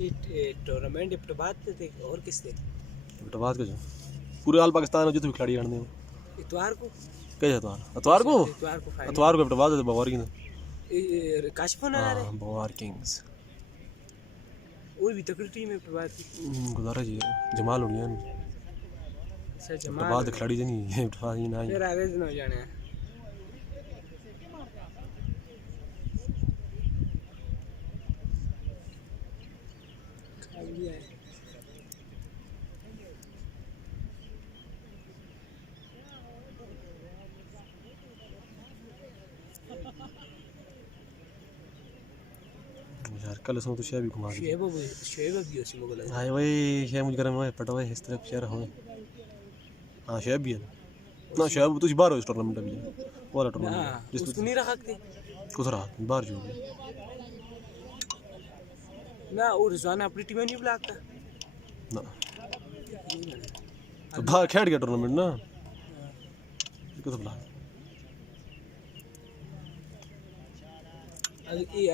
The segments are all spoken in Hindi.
टूर्नामेंट इफ्ताबाद पे थे और किस थे? इफ्ताबाद के जो पूरे आल पाकिस्तान में जो भी खिलाड़ी आने इतवार को क्या इतवार इतवार को फाइनल इतवार को इफ्ताबाद है बवार किंग्स काशिफ होना आ रहा है बवार किंग्स और भी तगड़ी टीम है इफ्ताबाद की गुजारा जी जमाल होनी है अच्छा इफ्ताबाद खिलाड़ी जो नहीं इफ्ताबाद ही ना फिर आगे दिन हो जाने हैं यार कल उसमें तो शेर भी घुमा दिया शेब भी उसी में बोला हाय भाई शेर मुझे गरम है पटवा इस तरफ शेर हो हां शेर भी है ना शेर तो बाहर हो इस टूर्नामेंट में वाला टूर्नामेंट जिस उसको नहीं रखा थे कुछ रहा बाहर जो ना और रिजवाना अपनी टीम में नहीं बुलाता ना तो बाहर खेल गया टूर्नामेंट ना किस बुला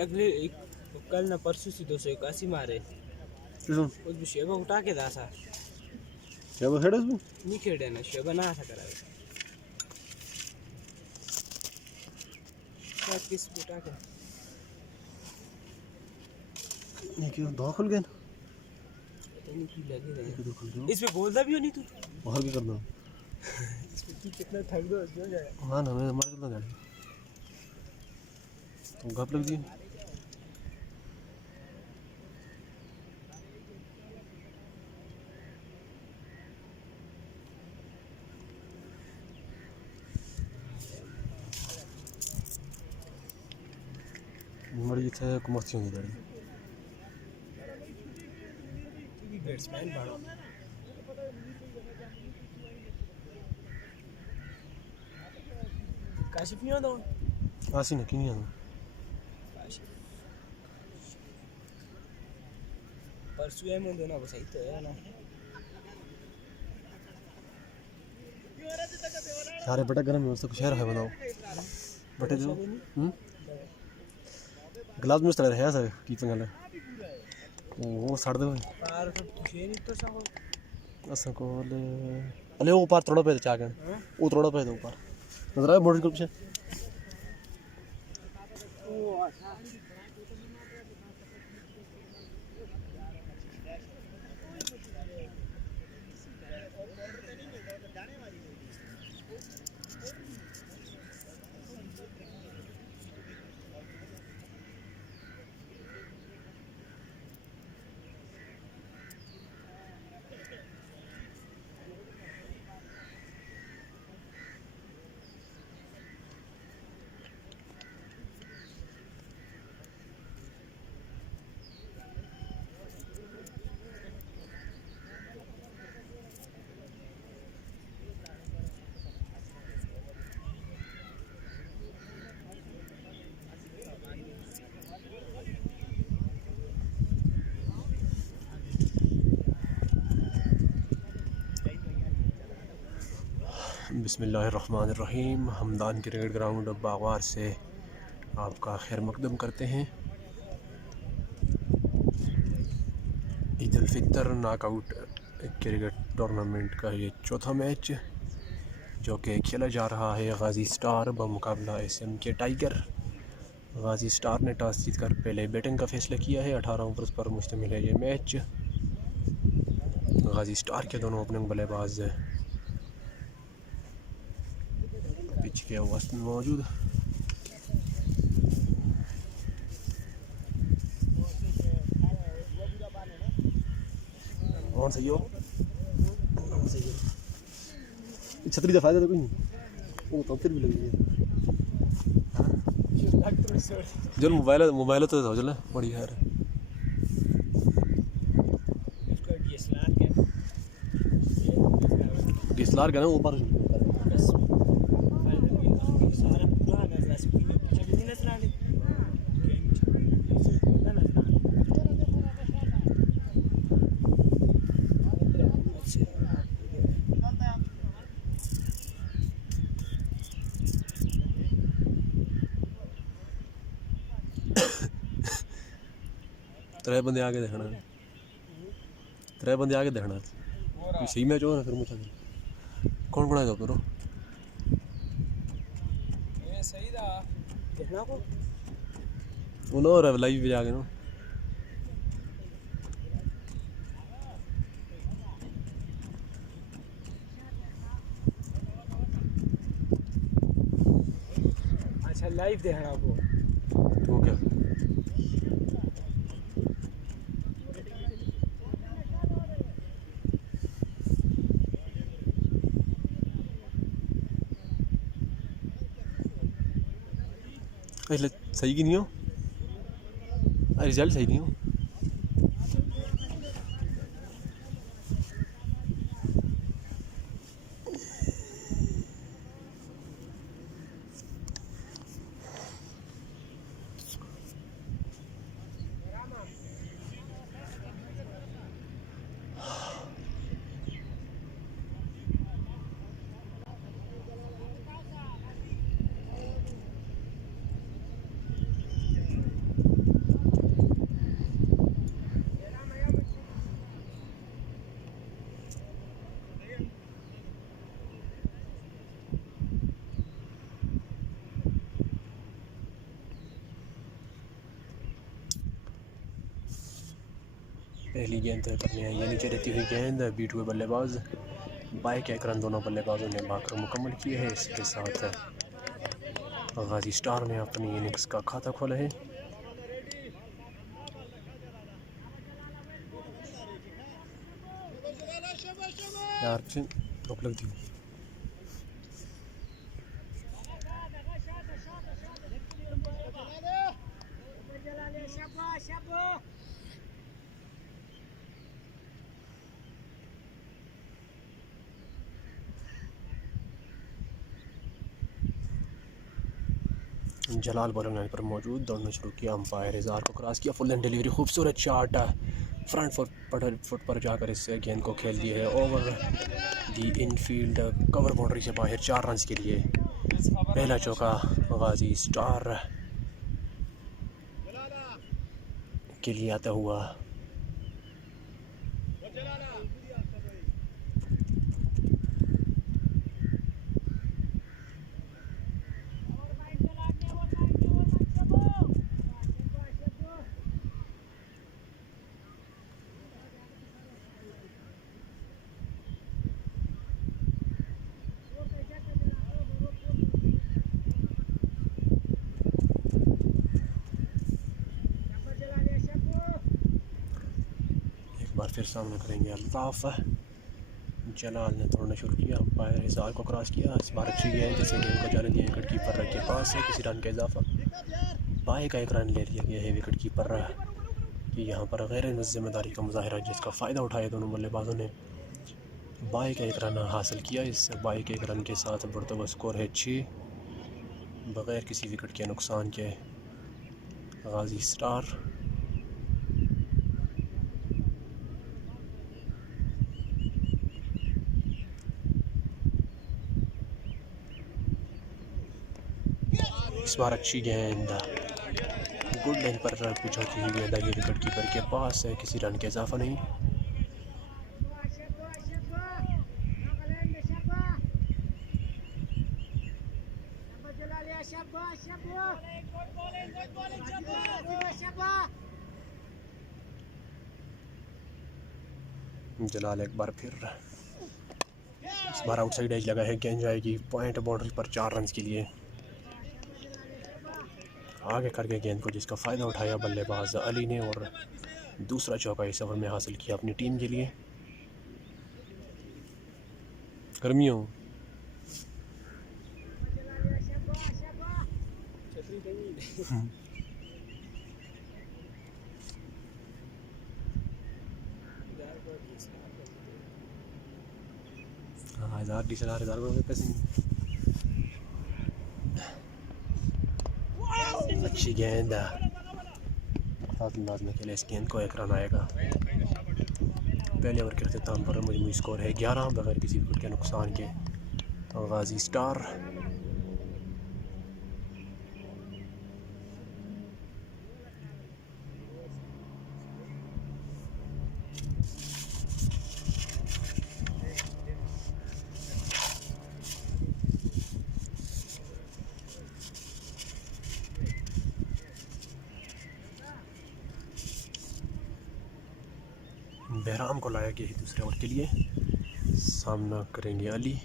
अगले कल ना परसों से 281 मारे उस भी शेबा उठा के दासा शेबा खेड़ा उसमें नहीं खेड़े ना शेबा ना था करा क्या किस उठा के ये क्यों दाखिल गए नहीं की लगे रहे इसमें बोलता भी हो नहीं तू बाहर भी करना इसमें तू कितना थक दो हो जाए हां ना मैं मार करना गाड़ी तो गप लग दी मरी थे कुमस्ती होनी गाड़ी बैट्समैन बाड़ो काशिफ नहीं होता आसी ना कि नहीं आता परसों है मुंडो ना बस आई तो है ना सारे बेटा गरम है उसको शहर है बनाओ बटे जो गिलास में स्टाइल है सर की पंगल वो सड़ दे पार तो तुझे नहीं तो सा असा को अले वो ऊपर थोड़ा पे चागन वो थोड़ा पे ऊपर नजर आया बॉडी के पीछे बिस्मिल्लाहिर्रहमानिर्रहीम हमदान क्रिकेट ग्राउंड बागवार से आपका खैर मकदम करते हैं। Eid ul Fitr knockout cricket tournament का ये चौथा मैच जो कि खेला जा रहा है गाज़ी स्टार बमुकाबला SM के टाइगर। गाज़ी स्टार ने टॉस जीतकर पहले बैटिंग का फैसला किया है। 18 ओवर्स पर मुश्तमिल है ये मैच। गाज़ी स्टार के दोनों ओपनिंग बल्लेबाज पिच के वस्त में मौजूद। और सही हो छतरी का फायदा तो कोई नहीं वो तो फिर भी लगी है चल मोबाइल तो चल बड़ी यार DSLR का ना ऊपर तेरे बंदे आगे देखना त्रै बंदे आगे देखना कोई सही मैच हो ना फिर मुझे कौन कौन आएगा फिर ये सही था देखना को उन्होंने और लाइव भी जाके ना अच्छा लाइव देखना को तो क्या इसलिए सही की नहीं हो रिजल्ट सही नहीं हो पहली गेंद तय करनी है ये नीचे रहती हुई गेंद बीट हुए बल्लेबाज बाई के एक रन दोनों बल्लेबाजों ने भागकर मुकम्मल किए हैं। इसके साथ गाजी स्टार ने अपनी इनिंग्स का खाता खोला है। यार रोक लगती है जलाल बॉलिंग लाइन पर मौजूद दौड़ना शुरू किया अंपायर इज़हार को क्रॉस किया फुल एंड डिलीवरी खूबसूरत शॉट फ्रंट फुट पर जाकर इस गेंद को खेल दी है over the Enfield cover boundary से बाहर 4 रन के लिए पहला चौका गाजी स्टार के लिए आता हुआ बार फिर सामने करेंगे अल्ताफ जलाल ने तोड़ना शुरू किया अंपायर इज़हार को क्रॉस किया इस बार अच्छी गेंद जैसे गेंद को जाने दिया विकेट कीपर के पास है किसी रन का इजाफा बाई का एक रन ले लिया गया है विकेट कीपर कि यहाँ पर गैर जिम्मेदारी का मुजाहरा जिसका फ़ायदा उठाया दोनों बल्लेबाजों ने बाई का एक रन हासिल किया। इस बाई के एक रन के साथ बढ़ता स्कोर है 6 बग़ैर किसी विकेट के नुकसान के गाजी स्टार इस बार अच्छी गेंद गुड लाइन पर पिच होती हुई गेंद आई विकेट कीपर के पास है किसी रन के इजाफा नहीं। जलाल एक बार फिर इस बार आउटसाइड एज लगा है गेंद जाएगी पॉइंट बाउंड्री पर 4 रन के लिए आगे करके गेंद को जिसका फ़ायदा उठाया बल्लेबाज अली ने और दूसरा चौका इस ओवर में हासिल किया अपनी टीम के लिए। गर्मियों हज़ार DSLR पैसे नहीं। अच्छी गेंद अंदाज में खेले इस गेंद को एक रन आएगा। पहले ओवर के अख्ताम पर मजमूई स्कोर है 11 बगैर किसी विकेट के नुकसान के गाजी स्टार बहराम को लाया गया है दूसरे ओवर के लिए। सामना करेंगे अली।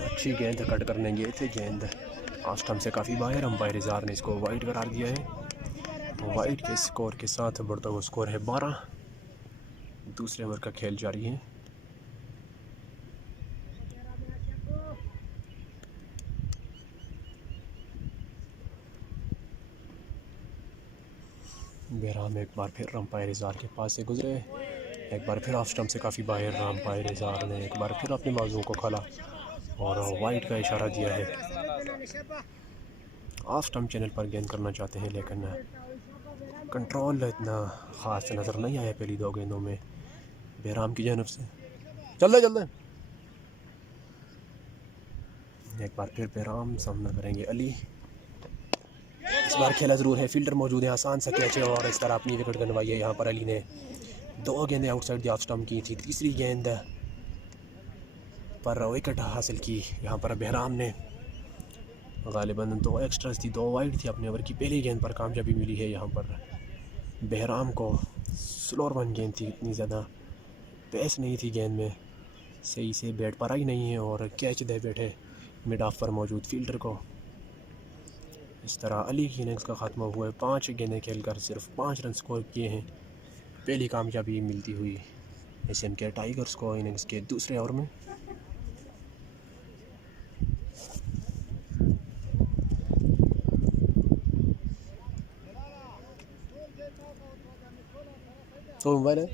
अच्छी गेंद कट करने गए थे, गेंद ऑफ से काफ़ी बाहर। अंपायर इज़हार ने इसको वाइड करार दिया है। वाइड के स्कोर के साथ बढ़ता हुआ स्कोर है 12। दूसरे ओवर का खेल जारी है। बहराम एक बार फिर अंपायर इज़हार के पास से गुजरे। एक बार फिर ऑफ स्टंप से काफ़ी बाहर अंपायर इज़हार ने एक बार फिर अपने बाजुओं को खोला और वाइड का इशारा दिया है। ऑफ स्टंप चैनल पर गेंद करना चाहते हैं, लेकिन कंट्रोल इतना ख़ास नज़र नहीं आया पहली दो गेंदों में बहराम की जानब से। चल रहे एक बार फिर बहराम सामना करेंगे अली। इस बार खेला ज़रूर है, फील्डर मौजूद है, आसान सा कैच है और इस तरह अपनी विकेट गंवाई है। यहाँ पर अली ने 2 गेंदें आउटसाइड द ऑफ स्टंप की थी, तीसरी गेंद पर विकेट हासिल की। यहाँ पर बहराम ने गालिबन 2 एक्स्ट्रास थी, 2 वाइड थी, अपने ओवर की पहली गेंद पर कामयाबी मिली है। यहाँ पर बहराम को स्लोअर 1 गेंद थी, इतनी ज़्यादा पेस नहीं थी गेंद में, सही से बैट पर आई नहीं है और कैच दे बैठे मिड ऑफ पर मौजूद फील्डर को। इस तरह अली की इनिंग्स का ख़त्म हुआ है। 5 गेंदें खेलकर सिर्फ 5 रन स्कोर किए हैं। पहली कामयाबी मिलती हुई SMK टाइगर्स को इनिंग्स के दूसरे ओवर में। तो मोबाइल है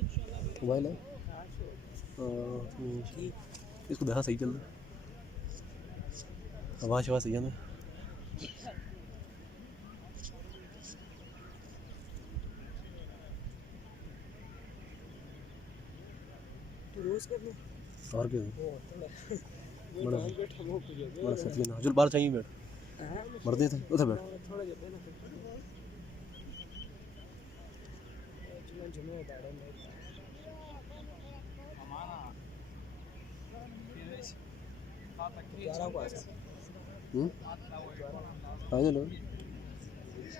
इसको देखा सही चल रहा, आवाज़ सही है ना। और क्या बड़ा सच ना जो बाहर चाहिए बैठ मरते थे उधर बैठ। फाइनल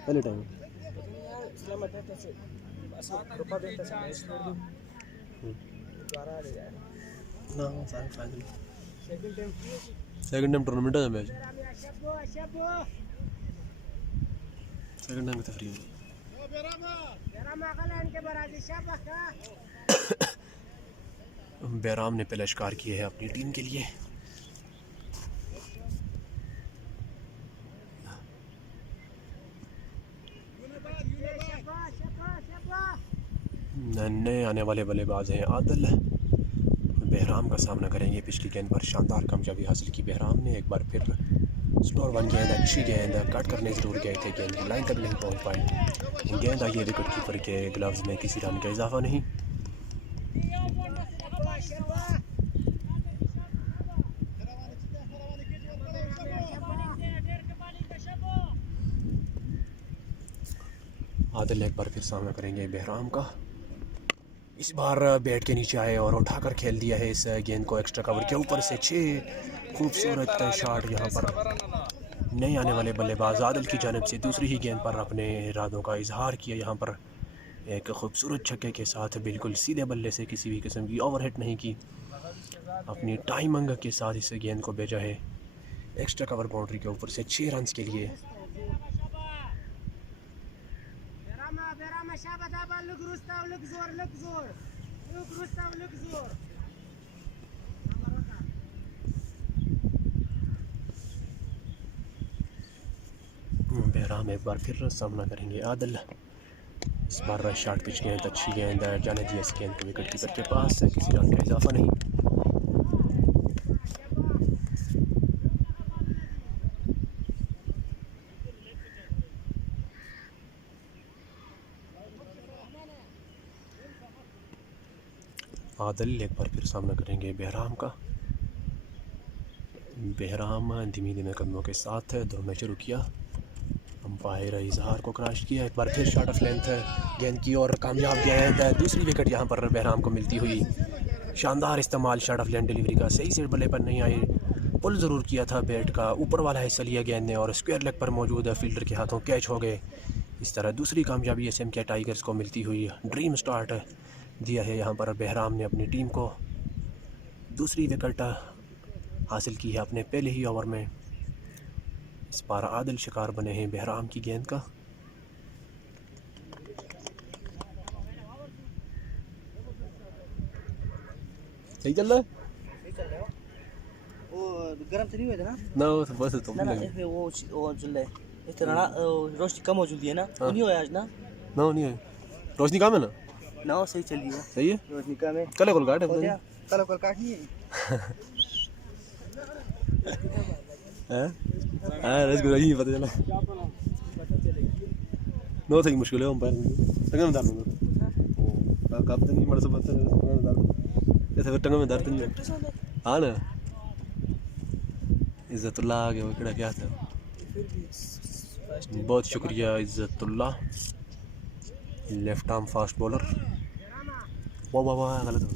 पहले टाइम सेकंड टाइम टूर्नामेंट है मैच, सेकंड टाइम तफरी बहराम ने पहले शिकार किए है अपनी टीम के लिए। नए आने वाले बल्लेबाज हैं आदिल, बहराम का सामना करेंगे। पिछली गेंद पर शानदार कामयाबी हासिल की बहराम ने। एक बार फिर स्लोअर 1 गेंद, अच्छी गेंद, कट करने ज़रूर गए थे, गेंद लाइन तक नहीं पहुंच पाई। गेंद आई है विकेट कीपर के ग्लव्स में, किसी रन का इजाफा नहीं। आदिल एक बार फिर सामना करेंगे बहराम का। इस बार बैट के नीचे आए और उठाकर खेल दिया है इस गेंद को एक्स्ट्रा कवर के ऊपर से। 6 खूबसूरत शॉट यहाँ पर नए आने वाले बल्लेबाज आदिल की जानिब से। दूसरी ही गेंद पर अपने इरादों का इजहार किया यहाँ पर एक खूबसूरत छक्के के साथ, बिल्कुल सीधे बल्ले से, किसी भी किस्म की ओवरहिट नहीं की। अपनी टाइमिंग के साथ इस गेंद को भेजा है एक्स्ट्रा कवर बाउंड्री के ऊपर से 6 रन के लिए। बहराम एक बार फिर सामना करेंगे आदिल। इस बार शॉर्ट पिच गेंद, अच्छी गेंद जाने दी इस गेंद को विकेट कीपर के पास, किसी रन का इजाफा नहीं। आदिल एक बार फिर सामना करेंगे बहराम का। बहराम धीमी धीमे कदमों के साथ दो मैच शुरू किया। अंपायर इजहार को क्रैश किया। एक बार फिर शॉट ऑफ लेंथ गेंद की और कामयाब गेंद। दूसरी विकेट यहाँ पर बहराम को मिलती हुई। शानदार इस्तेमाल शॉट ऑफ लेंथ डिलीवरी का। सही से बल्ले पर नहीं आई, पुल ज़रूर किया था बैट का, ऊपर वाला हिस्सा लिया गेंद ने और स्क्वायर लेग पर मौजूद फील्डर के हाथों कैच हो गए। इस तरह दूसरी कामयाबी SMK टाइगर्स को मिलती हुई। ड्रीम स्टार्ट दिया है यहाँ पर बहराम ने अपनी टीम को। दूसरी विकेट हासिल की है अपने पहले ही ओवर में। इस बार आदिल शिकार बने हैं बहराम की गेंद का। सही चल रहा है। वो गर्म तो नहीं हुए थे ना? ना बस तो ना वो चल रहा है इस तरह ना। रोशनी कम हो चुकी है ना, नहीं हुआ आज ना। ना नहीं है, रोशनी काम है ना। ना सही चल रही है। सही है, रोशनी कम है। कल कोल काट है कल कोल काट नहीं हैं। हां रसगुल्ला ही पता चला। नो सही मुश्किल है अंपायर टंगे में दर्द होगा। कब तक नहीं मर सकता है दर्द। ऐसे टंगे में दर्द नहीं है। हां ना इज्जतुल्लाह आ गया केड़ा क्या था। बहुत शुक्रिया इज्जतुल्लाह, लेफ्ट आर्म फास्ट बॉलर। वाह वाह वाह गलत हो।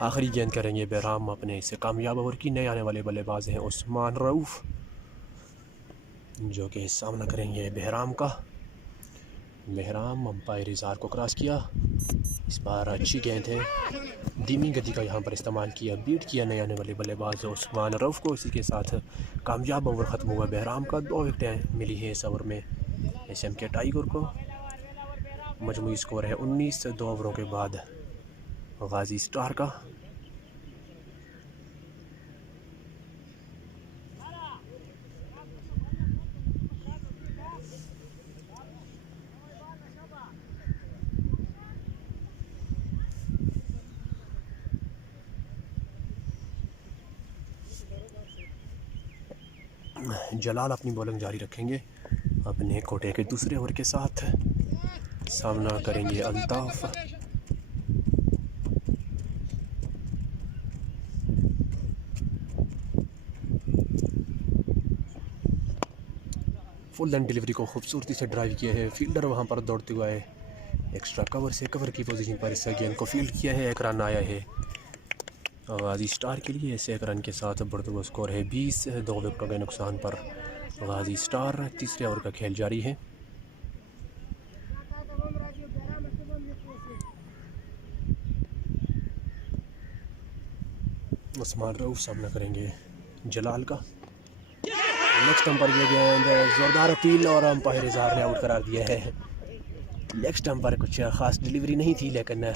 आखिरी गेंद करेंगे बहराम अपने इससे कामयाब ओवर की। नए आने वाले बल्लेबाज हैं उस्मान रऊफ, जो कि सामना करेंगे बहराम का। बहराम अंपायर इजहार को क्रॉस किया। इस बार अच्छी गेंद है, धीमी गति का यहाँ पर इस्तेमाल किया, बीट किया नए आने वाले बल्लेबाज उस्मान रऊफ को। इसी के साथ कामयाब ओवर ख़त्म हुआ बहराम का। 2 विकेटें मिली हैं इस ओवर में SMK टाइगर को। मजमूई स्कोर है 19 2 ओवरों के बाद गाजी स्टार का। जलाल अपनी बॉलिंग जारी रखेंगे अपने कोटे के दूसरे ओवर के साथ। सामना करेंगे अल्ताफ। फुल लेंथ डिलीवरी को खूबसूरती से ड्राइव किया है। फील्डर वहां पर दौड़ते हुए आए, एक्स्ट्रा कवर से कवर की पोजीशन पर इस गेंद को फील्ड किया है। एक रन आया है गाजी स्टार के लिए। इस एक रन के साथ बढ़ते हुए स्कोर है 20। 2 विकेटों के नुकसान पर गाजी स्टार। तीसरे ओवर का खेल जारी है। उस्मान रऊफ सामना करेंगे जलाल का। लेग स्टंप पर ये गेंद जोरदार अपील और अंपायर इजहार ने आउट करार दिया है। लेग स्टंप पर कुछ खास डिलीवरी नहीं थी, लेकिन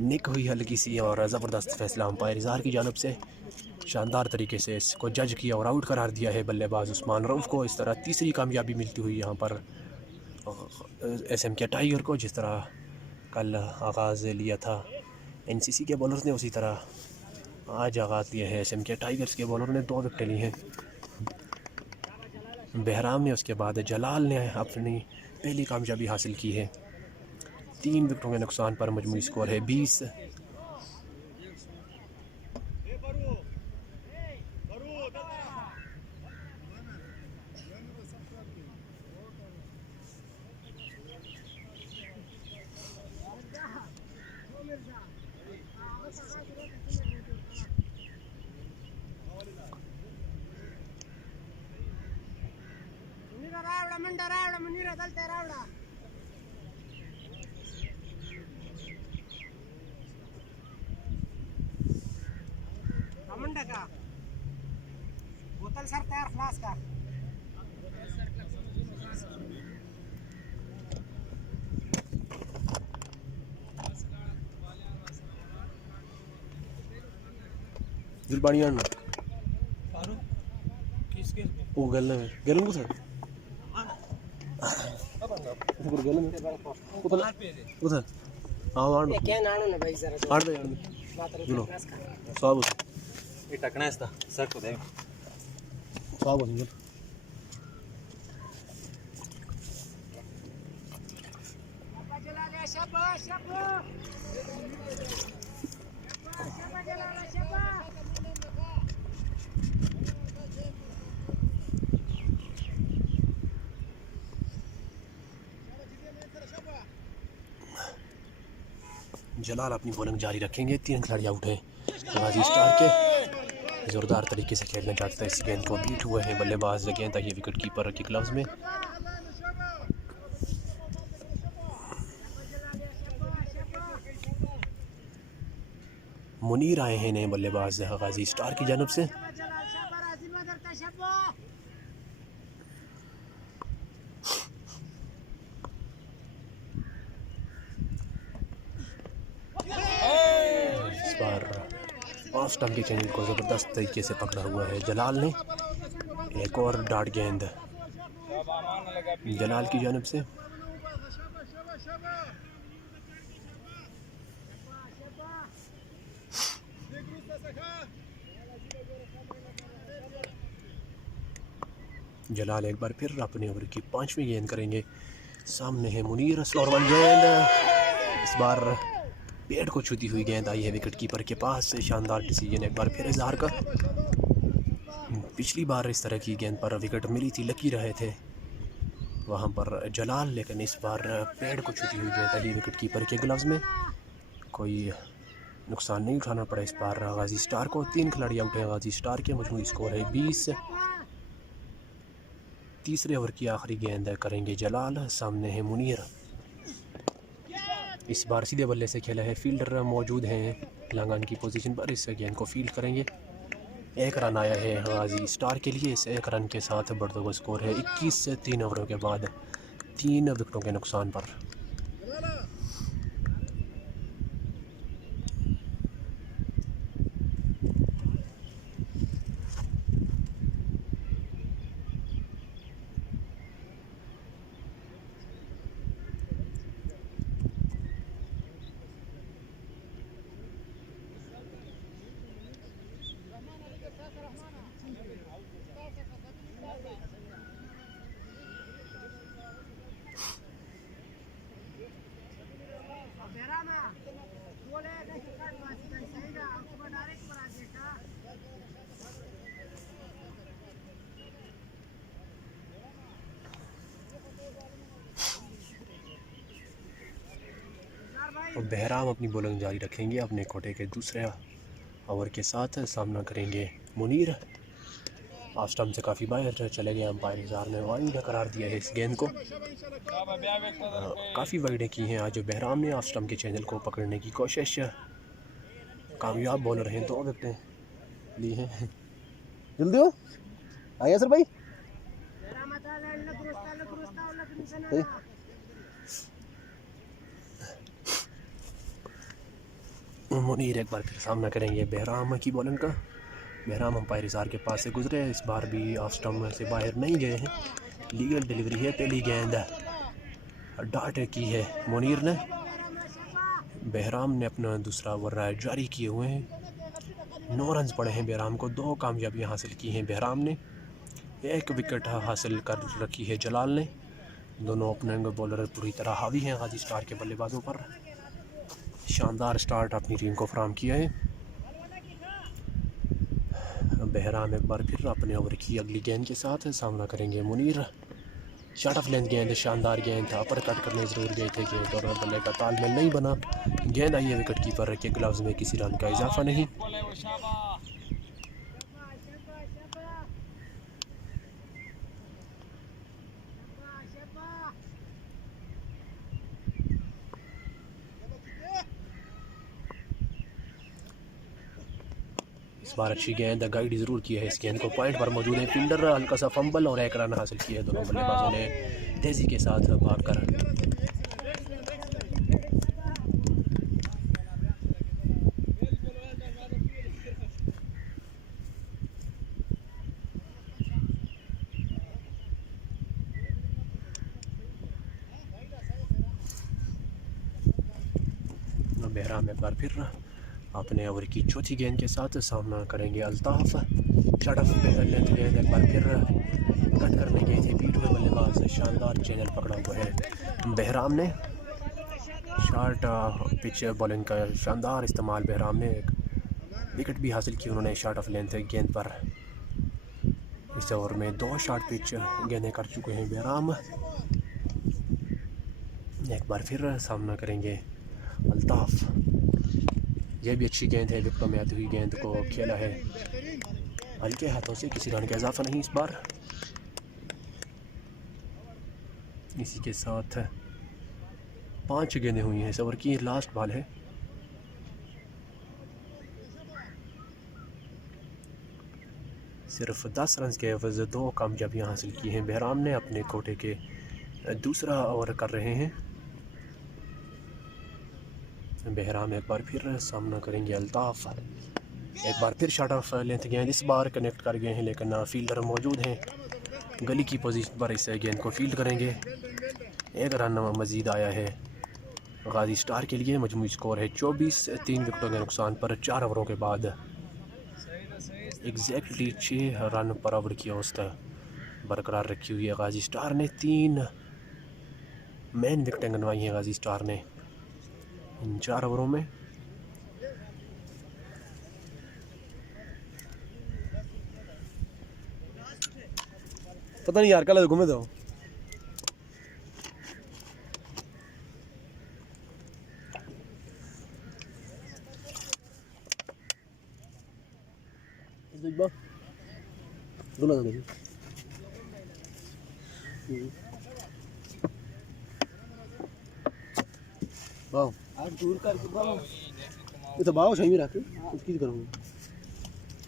निक हुई हल्की सी और ज़बरदस्त फैसला अंपायर इजहार की जानब से। शानदार तरीके से इसको जज किया और आउट करार दिया है बल्लेबाज उस्मान रऊफ को। इस तरह तीसरी कामयाबी मिलती हुई यहाँ पर SMK टाइगर को। जिस तरह कल आगाज़ लिया था NCC के बॉलर्स ने, उसी तरह आज आगाज़ लिया है SMK टाइगर्स के बॉलर ने। 2 विकेटें ली हैं बहराम ने, उसके बाद जलाल ने अपनी पहली कामयाबी हासिल की है। 3 विकेटों के नुकसान पर मजमूई स्कोर है 20। बोतल सर तैयार, फ्लास्क का। जुलबानी आना वो गलना है गलन को सर ऊपर गलन उधर हाँ आड़ क्या नानो ना भाई जरा आड़ दे जुलो स्वाब ये टकना इसका सर को दे स्वाब हो जुलो जलाल अपनी बॉलिंग जारी रखेंगे। 3 खिलाड़ी आउट हैं गाजी स्टार के। ज़ोरदार तरीके से खेलना चाहते थे, इस गेंद को बीट हुए हैं बल्लेबाज। गेंद आई है विकेट कीपर के ग्लव्स में। मुनीर आए हैं नए बल्लेबाज गाजी स्टार की जानब से। इस बार ऑफ स्टंप के चैनल को ज़बरदस्त तरीके से पकड़ा हुआ है जलाल ने। एक और डार्ट गेंद जलाल की जानब से। जलाल एक बार फिर अपने ओवर की 5वीं गेंद करेंगे। सामने है मुनीर। स्लोर वन गेंद, इस बार पेड़ को छूती हुई गेंद आई है विकेट कीपर के पास। शानदार डिसीजन एक बार फिर इजहार का। पिछली बार इस तरह की गेंद पर विकेट मिली थी, लकी रहे थे वहाँ पर जलाल, लेकिन इस बार पेड़ को छूती हुई गेंद आई विकेट कीपर के ग्लव्स में। कोई नुकसान नहीं उठाना पड़ा इस बार गाजी स्टार को। 3 खिलाड़ी आउट हैं गाजी स्टार के। मजमूई स्कोर है 20। तीसरे ओवर की आखिरी गेंद करेंगे जलाल। सामने है मुनीर। इस बार सीधे बल्ले से खेला है। फील्डर मौजूद हैं लांगान की पोजीशन पर। इस गेंद को फील्ड करेंगे। 1 रन आया है गाजी स्टार के लिए। इस 1 रन के साथ बढ़ता स्कोर है 21 से 3 ओवरों के बाद 3 विकेटों के नुकसान पर। और बहराम अपनी बॉलिंग जारी रखेंगे अपने कोटे के दूसरे ओवर के साथ। सामना करेंगे मुनीर। ऑफ स्टंप से काफ़ी बाहर चले गए। अंपायर इजहार ने वाइड करार दिया है इस गेंद को। काफ़ी वाइडें की हैं आज बहराम ने। ऑफ स्टंप के चैनल को पकड़ने की कोशिश, कामयाब बॉलर हैं। 2 विकेटें ली हैं। जल्दी हो आइए सर भाई। मुनीर एक बार फिर सामना करेंगे बहराम की बॉलिंग का। बहराम अंपायर इजहार के पास से गुजरे। इस बार भी ऑफ स्टंप से बाहर नहीं गए हैं। लीगल डिलीवरी है। पहली गेंद डाट की है मुनीर ने। बहराम ने अपना दूसरा ओवर जारी किए हुए हैं। 9 रन पड़े हैं बहराम को। 2 कामयाबियां हासिल की हैं बहराम ने। 1 विकेट हासिल कर रखी है जलाल ने। दोनों ओपनिंग बॉलर पूरी तरह हावी हैं गाजी स्टार के बल्लेबाजों पर। शानदार स्टार्ट अपनी टीम को फराहम किया है। बहराम एक बार फिर अपने ओवर की अगली गेंद के साथ सामना करेंगे मुनीर। शॉट ऑफ लेंथ गेंद, शानदार गेंद था। अपर कट करने ज़रूर गए थे गेंद और बल्ले का तालमेल नहीं बना। गेंद आई है विकेट कीपर के ग्लव्स में। किसी रन का इजाफा नहीं। इस बार अच्छी गेंद गाइड ज़रूर की है। इस गेंद को पॉइंट पर मौजूद है फील्डर। हल्का सा फंबल और 1 रन हासिल किया है दोनों बल्लेबाजों ने तेज़ी के साथ भागकर। बहराम एक बार फिर अपने ओवर की चौथी गेंद के साथ सामना करेंगे अल्ताफ़। शॉट ऑफ लेंथ गेंद एक बार फिर कट करने गए थे बीट हुए बल्लेबाज, शानदार चैनल पकड़ा हुआ है बहराम ने। शॉर्ट पिच बॉलिंग का शानदार इस्तेमाल बहराम ने, एक विकेट भी हासिल की उन्होंने शॉट ऑफ लेंथ गेंद पर। इस ओवर में 2 शॉर्ट पिच गेंदें कर चुके हैं बहराम। एक बार फिर सामना करेंगे अल्ताफ़। यह भी अच्छी गेंद है, विकेटों में आती हुई गेंद को खेला है हल्के हाथों से, किसी रन का इजाफा नहीं इस बार। इसी के साथ 5 गेंदें हुई हैं इस ओवर की, लास्ट बॉल है। सिर्फ 10 रन के एवज 2 कामयाबियाँ हासिल की हैं बहराम ने, अपने कोटे के दूसरा ओवर कर रहे हैं बहराम। एक बार फिर सामना करेंगे अल्ताफ़। एक बार फिर शॉट ऑफ लेंथ गेंद, इस बार कनेक्ट कर गए हैं लेकिन फील्डर मौजूद हैं गली की पोजीशन पर, इस गेंद को फील्ड करेंगे। 1 रन मज़ीद आया है गाज़ी स्टार के लिए। मजमूई स्कोर है 24, 3 विकेटों के नुकसान पर 4 ओवरों के बाद एग्जैक्टली 6 रन पर ओवर की औसत बरकरार रखी हुई है गाज़ी स्टार ने। 3 मेन विकेटें गंवाई हैं गाज़ी स्टार ने इन 4 ओवरों में। पता नहीं यार, कल घूमे दो बाओ आप दूर करके बाबा ये तो बाओ सही में रख उसकी करूँगा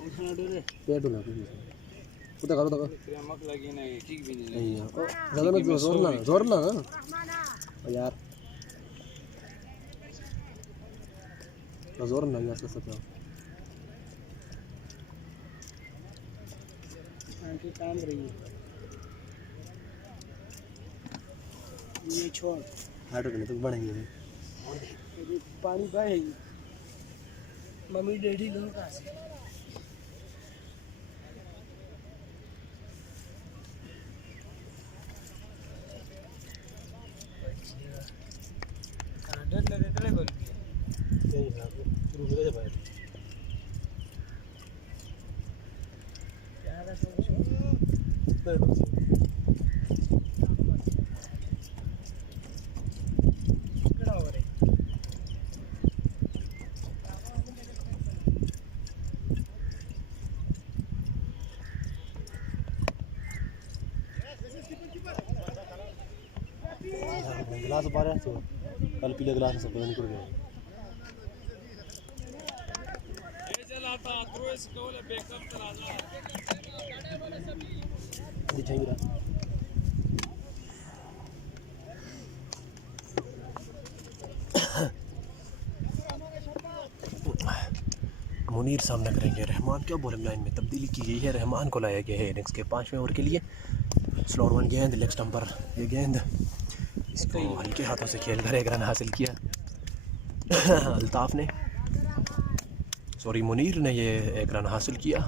उठना डरे पेड़ डोला उतना करो तो नमक लगी ना, ये ठीक भी नहीं नहीं यार, ज़्यादा ना जोर ना यार, जोर ना यार सब आंखें काम रही है। ये छोड़ हाटो करने तो बढ़ेंगे पानी पाएगी मम्मी डैडी लोग कहाँ से डर लगे डरे बोल शुरू हो गया भाई क्या रहा सब छोड़ कितना हो रहा है। गिलास पा रहे तो कल पीले गिलास में सब निकल गया मुनीर सामना करेंगे रहमान। क्या बॉलिंग लाइन में तब्दीली की गई है, रहमान को लाया गया है इनिंग्स के 5वें ओवर के लिए। स्लोअर 1 गेंद, लेग स्टंप पर ये गेंद, इसको हल्के हाथों से खेल कर 1 रन हासिल किया अल्ताफ़ ने, सॉरी मुनीर ने ये 1 रन हासिल किया।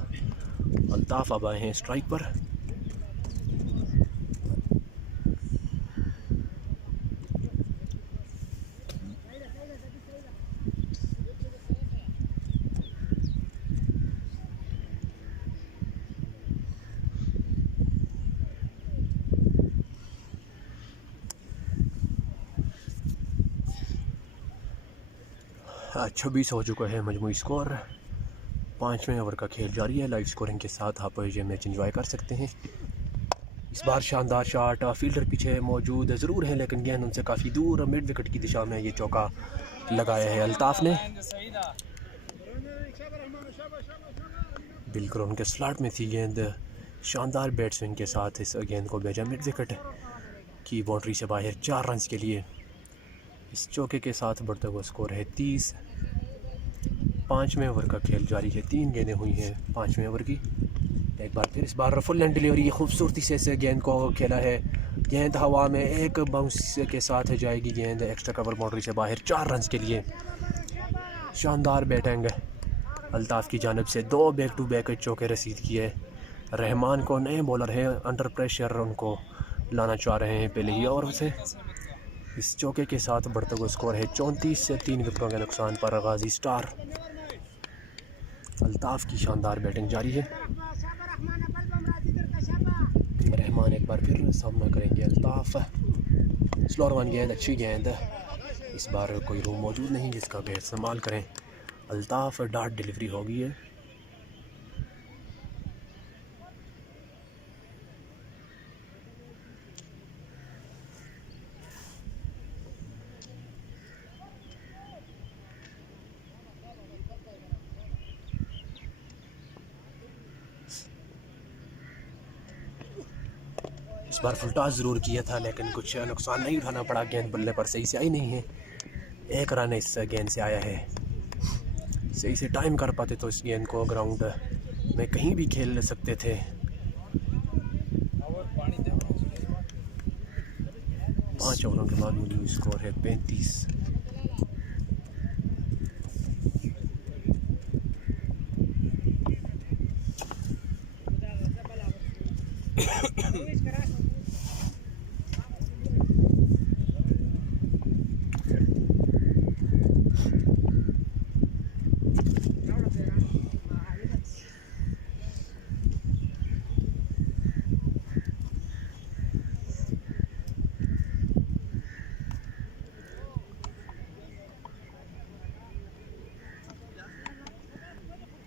अल्ताफ़ अब आए हैं स्ट्राइक पर। आज 26 हो चुका है मजमूई स्कोर। 5वें ओवर का खेल जारी है। लाइव स्कोरिंग के साथ आप ये मैच एंजॉय कर सकते हैं। इस बार शानदार शॉट, फील्डर पीछे मौजूद ज़रूर है लेकिन गेंद उनसे काफ़ी दूर मिड विकेट की दिशा में ये चौका लगाया है अल्ताफ़ ने। बिल्कुल उनके स्लॉट में थी गेंद, शानदार बैट स्विंग के साथ इस गेंद को भेजा मिड विकेट की बाउंड्री से बाहर 4 रन के लिए। इस चौके के साथ बढ़ता हुआ स्कोर है 30। 5वें ओवर का खेल जारी है। 3 गेंदें हुई हैं 5वें ओवर की। एक बार फिर इस बार फुल एंड डिलीवरी खूबसूरती से इस गेंद को खेला है। गेंद हवा में एक बाउंस के साथ जाएगी गेंद एक्स्ट्रा कवर बाउंड्री से बाहर 4 रन के लिए। शानदार बैटिंग अल्ताफ़ की जानिब से 2 बैक टू बैक चौके रसीद किए। रहमान को नए बॉलर है, अंडर प्रेशर उनको लाना चाह रहे हैं पहले ही ओवर से। इस चौके के साथ बढ़ता हुआ स्कोर है 34 से 3 विकेटों के नुकसान पर गाजी स्टार। अल्ताफ़ की शानदार बैटिंग जारी है। रहमान एक बार फिर सामना करेंगे अल्ताफ़। स्लोअर वन गेंद, अच्छी गेंद। इस बार कोई रूम मौजूद नहीं जिसका वे इस्तेमाल करें। अल्ताफ़ डॉट डिलीवरी हो गई है। इस बार फुल टॉस ज़रूर किया था लेकिन कुछ नुकसान नहीं उठाना पड़ा। गेंद बल्ले पर सही से आई नहीं है। 1 रन इस गेंद से आया है। सही से टाइम कर पाते तो इस गेंद को ग्राउंड में कहीं भी खेल सकते थे। 5 ओवरों के बाद मौजूद स्कोर है 35।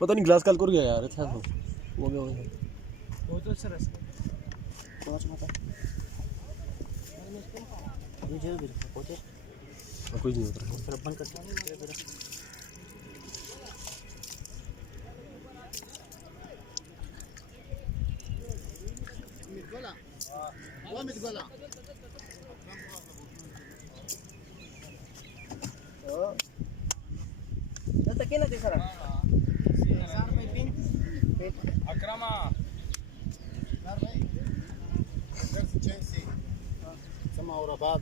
पता नहीं ग्लास कल कर गया यार था वो गया बहुत अच्छा रस पाँच माता ये जेल भी पोते कोई नहीं उतर फिर बंद कर और बाद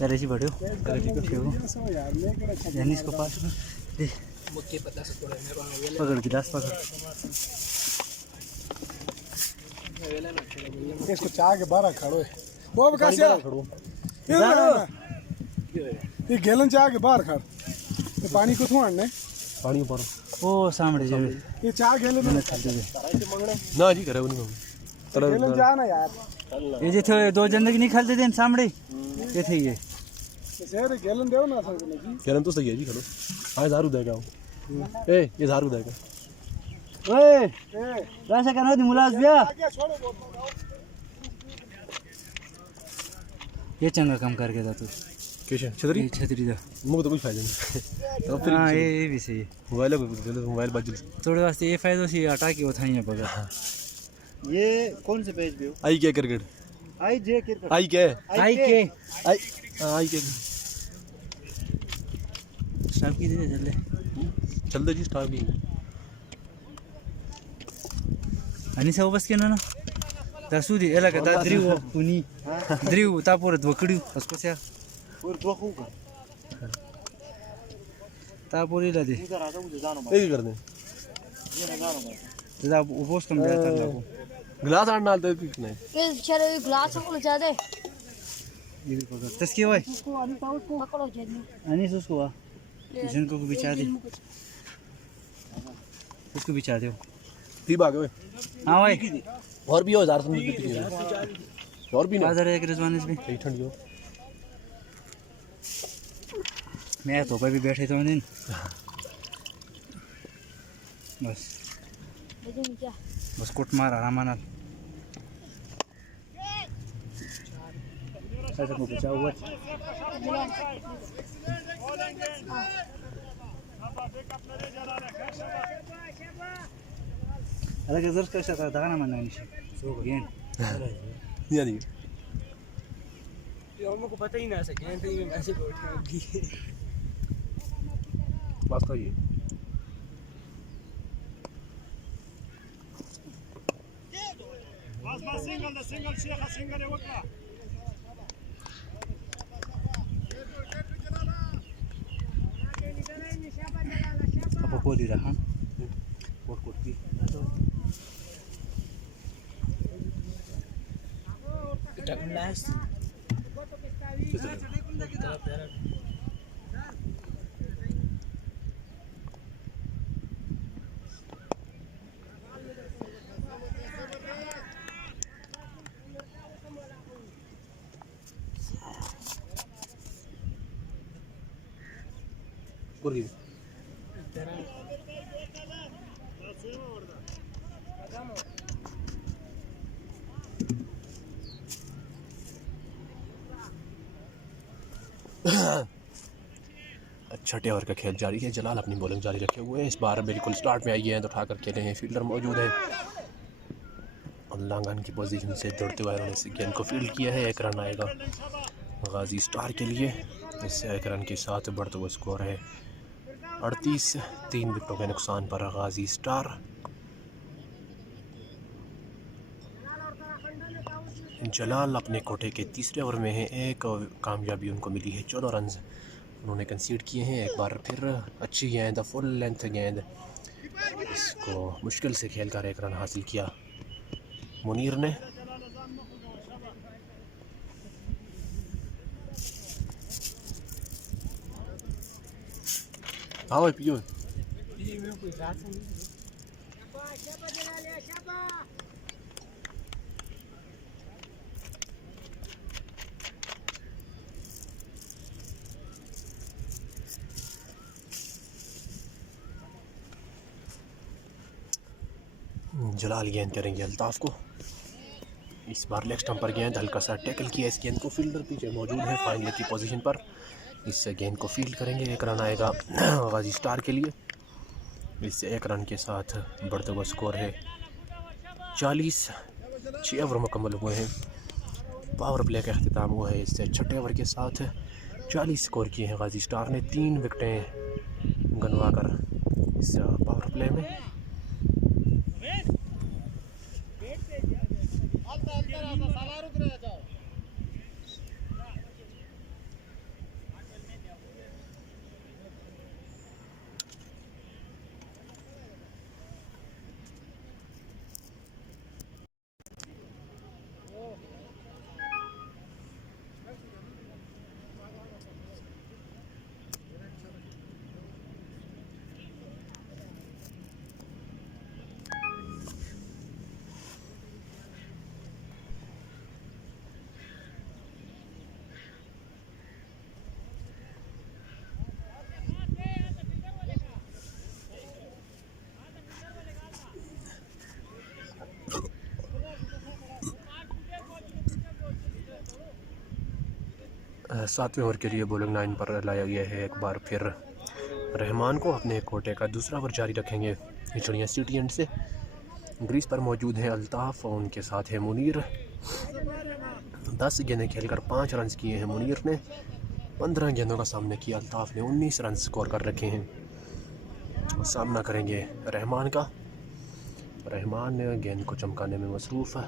कराची बढ़ो कराची को ठेवो यानी इसको पास दे मुक्के पता से थोड़ा मैं वहां वेला पकड़ गिलास पकड़ वेला ना इसको चाह के बाहर खड़ो है वो बकासिया ये गैलन चाह के बाहर खड़ तो पानी को थू आणने पानी ऊपर ओ सामने जे ये चाह गैलन मैंने चल दे ना जी करे नहीं गैलन चाह ना यार ये जे थे 2 जिंदगी निकाल दे देन सामने ये थे ये शहर गैलन देव ना सकते जी कहना तो सही है जी खड़ो हां दारू देगा ए ये दारू देगा ओए राशा करना दी मुलाज बिया ये चंगा काम करके जा तू कैसे छतरी छतरी दा मुझे तो कोई फायदा नहीं अब फिर हां ये भी सही मोबाइल बज थोड़े वास्ते ये फायदा सी हटा के उठाई है बगा ये कौन से पेज पे हो आई क्या cricket I J cricket I क्या आई के आई के सब की दे चल दे जी स्टार की आणि सबस केना ना दासुदी एला का दाद्रिव कुनी द्रिव तापोर धोकडी कसकोस्या और दोखू का तापोरीला दे ए कर दे दा उपोस कम जाता लागो गिलास आण डालते नहीं ये चलो ये ग्लास को ले जा दे ये पकड़ तसके भाई पकड़ो जल्दी अनि उसको वा जिनको को बिछा दे उसको बिछा दो ती भागे ओए हां भाई और भी हो 1000 समझ और भी नहीं बाजार एक रिजवान इसमें सही ठंडी हो मैं तो पे भी बैठे तो दिन बस लेकिन क्या बस कोट मार आराम नाल ऐसा को बचाओ हुआ Alaga zarka shata dagana mananishi. So again. यानी ये हम को पता ही ना सके तो ये ऐसे बैठे होगी बात तो ये Apa kau di dah? Kau pi. टक लास्ट कुर्गी छठे ओवर का खेल जारी है। जलाल अपनी बॉलिंग जारी रखे हुए हैं। इस बार बिल्कुल स्टार्ट में आई है तो उठा कर खेले हैं। फील्डर मौजूद है। लांगन की पोजीशन से दौड़ते हुए उन्होंने इस गेंद को फील्ड किया है। एक रन आएगा गाजी स्टार के लिए। इस एक रन के साथ बढ़ता हुआ स्कोर है 38। 3 विकेटों के नुकसान पर गाजी स्टार। जलाल अपने कोटे के तीसरे ओवर में है। एक कामयाबी उनको मिली है। 14 रन उन्होंने कंसीड किए हैं। एक बार फिर अच्छी गेंद, फुल लेंथ गेंद, इसको मुश्किल से खेल कर एक रन हासिल किया मुनीर ने। हाँ पियो ये मेरे को रात में जलाल गेंद करेंगे अल्ताफ़ को। इस बार लेग स्टंप पर गेंद, हल्का सा टैकल किया इस गेंद को। फील्डर पीछे मौजूद है फाइनल की पोजीशन पर। इस गेंद को फील्ड करेंगे। एक रन आएगा गाजी स्टार के लिए। इस एक रन के साथ बढ़ता हुआ स्कोर है 40। 6 ओवर मुकम्मल हुए हैं। पावर प्ले का अख्तिताम हुआ है इससे छठे ओवर के साथ। 40 स्कोर किए हैं गाजी स्टार ने। 3 विकेटें गंवा कर इस पावर प्ले में। सातवें ओवर के लिए बॉलिंग लाइन पर लाया गया है। एक बार फिर रहमान को। अपने कोटे का दूसरा ओवर जारी रखेंगे चिड़िया सिटी एंड से। ग्रीस पर मौजूद है अल्ताफ़ और उनके साथ है मुनीर। 10 गेंदें खेलकर 5 रन किए हैं मुनीर ने। 15 गेंदों का सामना किया अल्ताफ़ ने। 19 रन स्कोर कर रखे हैं। सामना करेंगे रहमान का। रहमान गेंद को चमकाने में मसरूफ़ है।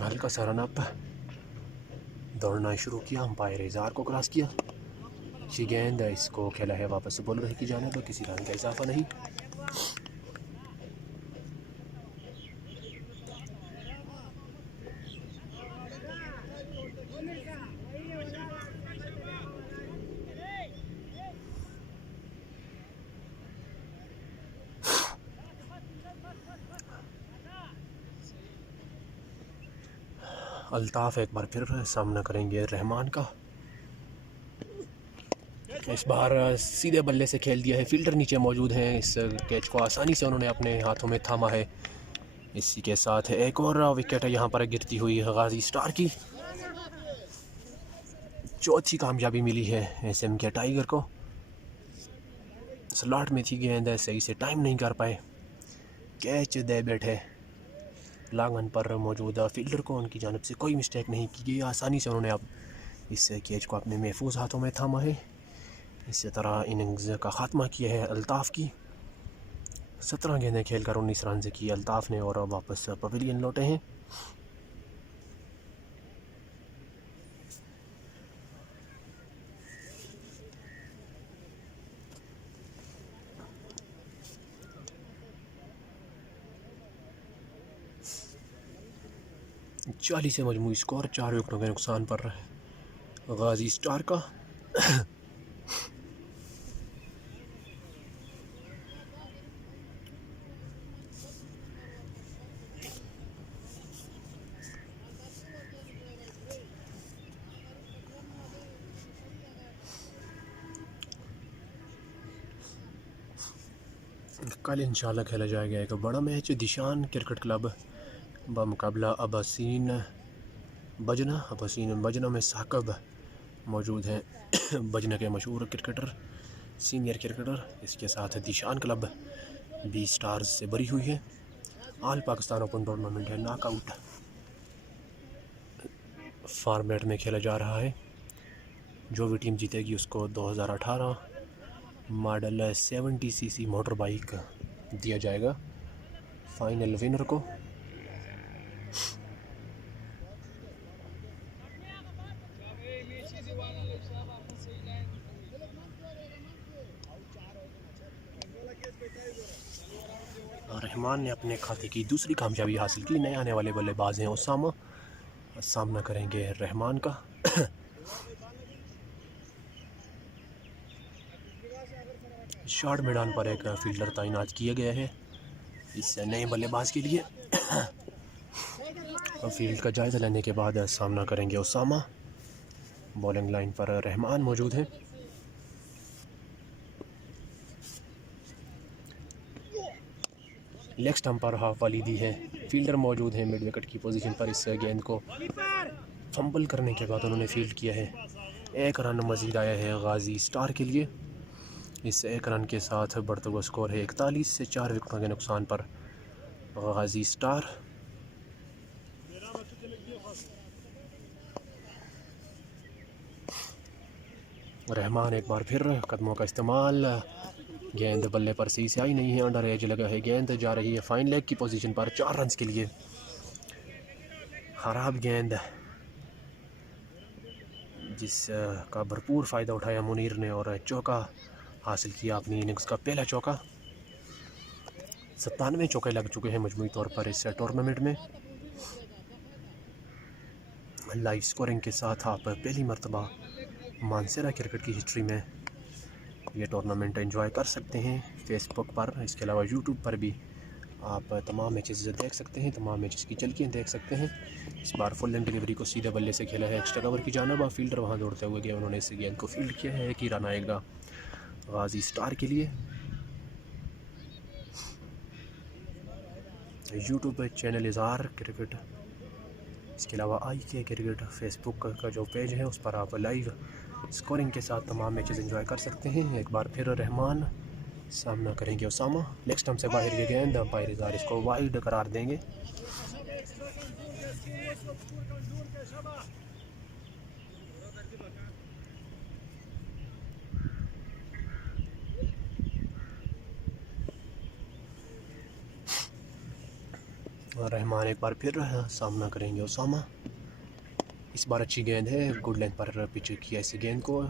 हल्का सा रन अप, दौड़ना शुरू किया। अंपायर इज़हार को क्रॉस किया। अच्छी गेंद है, इसको खेला है वापस बॉलर की जाने पर। किसी रन का इजाफा नहीं। अल्ताफ़ एक बार फिर सामना करेंगे रहमान का। इस बार सीधे बल्ले से खेल दिया है। फील्डर नीचे मौजूद हैं। इस कैच को आसानी से उन्होंने अपने हाथों में थामा है। इसी के साथ एक और विकेट है यहाँ पर गिरती हुई गाजी स्टार की। चौथी कामयाबी मिली है एसएम के टाइगर को। स्लॉट में थी गेंद, सही से टाइम नहीं कर पाए। कैच दे बैठे लांगन पर मौजूदा फील्डर को। उनकी जानब से कोई मिस्टेक नहीं की गई, आसानी से उन्होंने अब इस कैच को अपने महफूज हाथों में थामा है। इसी तरह इनिंग्स का ख़ात्मा किया है अल्ताफ़ की। 17 गेंदें खेलकर 19 रन से की अल्ताफ़ ने और वापस पवेलियन लौटे हैं। चालीस से मजमूई स्कोर 4 विकेटों के नुकसान पर गाजी स्टार का। कल इंशाल्लाह खेला जाएगा एक बड़ा मैच। दिशान क्रिकेट क्लब बमुकाबला अबासीन बजना में साकब मौजूद हैं। बजना के मशहूर क्रिकेटर, सीनियर क्रिकेटर। इसके साथ दिशान क्लब 20 स्टार्स से भरी हुई है। ऑल पाकिस्तान ओपन टूर्नामेंट है, नॉकआउट फॉर्मेट में खेला जा रहा है। जो भी टीम जीतेगी उसको 2018 मॉडल 70cc मोटर बाइक दिया जाएगा फाइनल विनर को। रहमान ने अपने खाते की दूसरी कामयाबी हासिल की। नए आने वाले बल्लेबाज हैं ओसामा, सामना करेंगे रहमान का। शॉर्ट मैदान पर एक फील्डर तैनात किया गया है इस नए बल्लेबाज के लिए। फील्ड का जायज़ा लेने के बाद सामना करेंगे ओसामा। बॉलिंग लाइन पर रहमान मौजूद हैं। लेग स्टंप पर हाफ वाली दी है। फील्डर मौजूद है मिड विकेट की पोजीशन पर। इस गेंद को फंबल करने के बाद उन्होंने फील्ड किया है। 1 रन मजीद आया है गाजी स्टार के लिए। इस 1 रन के साथ बढ़ता हुआ स्कोर है 41 से 4 विकेटों के नुकसान पर गाजी स्टार। रहमान एक बार फिर कदमों का इस्तेमाल। गेंद बल्ले पर सही से आई नहीं है, अंडर एज लगा है। गेंद जा रही है फाइन लेग की पोजीशन पर 4 रन के लिए। ख़राब गेंद जिसका भरपूर फ़ायदा उठाया मुनीर ने और चौका हासिल किया अपनी इनिंग्स का पहला चौका। 97 चौके लग चुके हैं मजमूई तौर पर इस टूर्नामेंट में। लाइव स्कोरिंग के साथ आप पहली मरतबा मानसरा क्रिकेट की हिस्ट्री में ये टूर्नामेंट एंजॉय कर सकते हैं फेसबुक पर। इसके अलावा यूट्यूब पर भी आप तमाम मैचेस देख सकते हैं, तमाम मैचेस की झलकियाँ देख सकते हैं। इस बार फुल लेंथ डिलीवरी को सीधे बल्ले से खेला है एक्स्ट्रा कवर की जानिब। फील्डर वहाँ दौड़ते हुए गए, उन्होंने इस गेंद को फील्ड किया है। 1 ही रन आएगा गाजी स्टार के लिए। यूट्यूब चैनल इज़हार क्रिकेट, इसके अलावा IK क्रिकेट फेसबुक का जो पेज है उस पर आप लाइव स्कोरिंग के साथ तमाम मैचेस एंजॉय कर सकते हैं। एक बार फिर रहमान सामना करेंगे ओसामा। लेग स्टंप से बाहर ये गेंद, अंपायर इज़हार इसको वाइड करार देंगे। रहमान एक बार फिर सामना करेंगे ओसामा। इस बार अच्छी गेंद है, गुड लेंथ पर पिच किया इस गेंद को।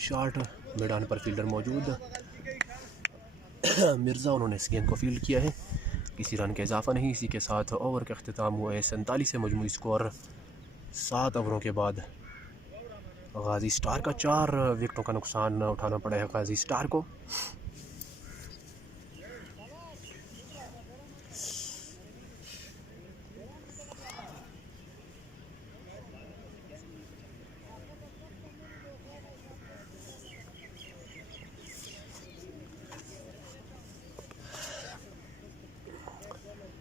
शॉर्ट मैदान पर फील्डर मौजूद मिर्ज़ा, उन्होंने इस गेंद को फील्ड किया है। किसी रन का इजाफा नहीं। इसी के साथ ओवर का अख्तिताम हुआ है। 47 से मजमूई स्कोर 7 ओवरों के बाद गाजी स्टार का 4 विकेटों का नुकसान उठाना पड़ा है गाजी स्टार को।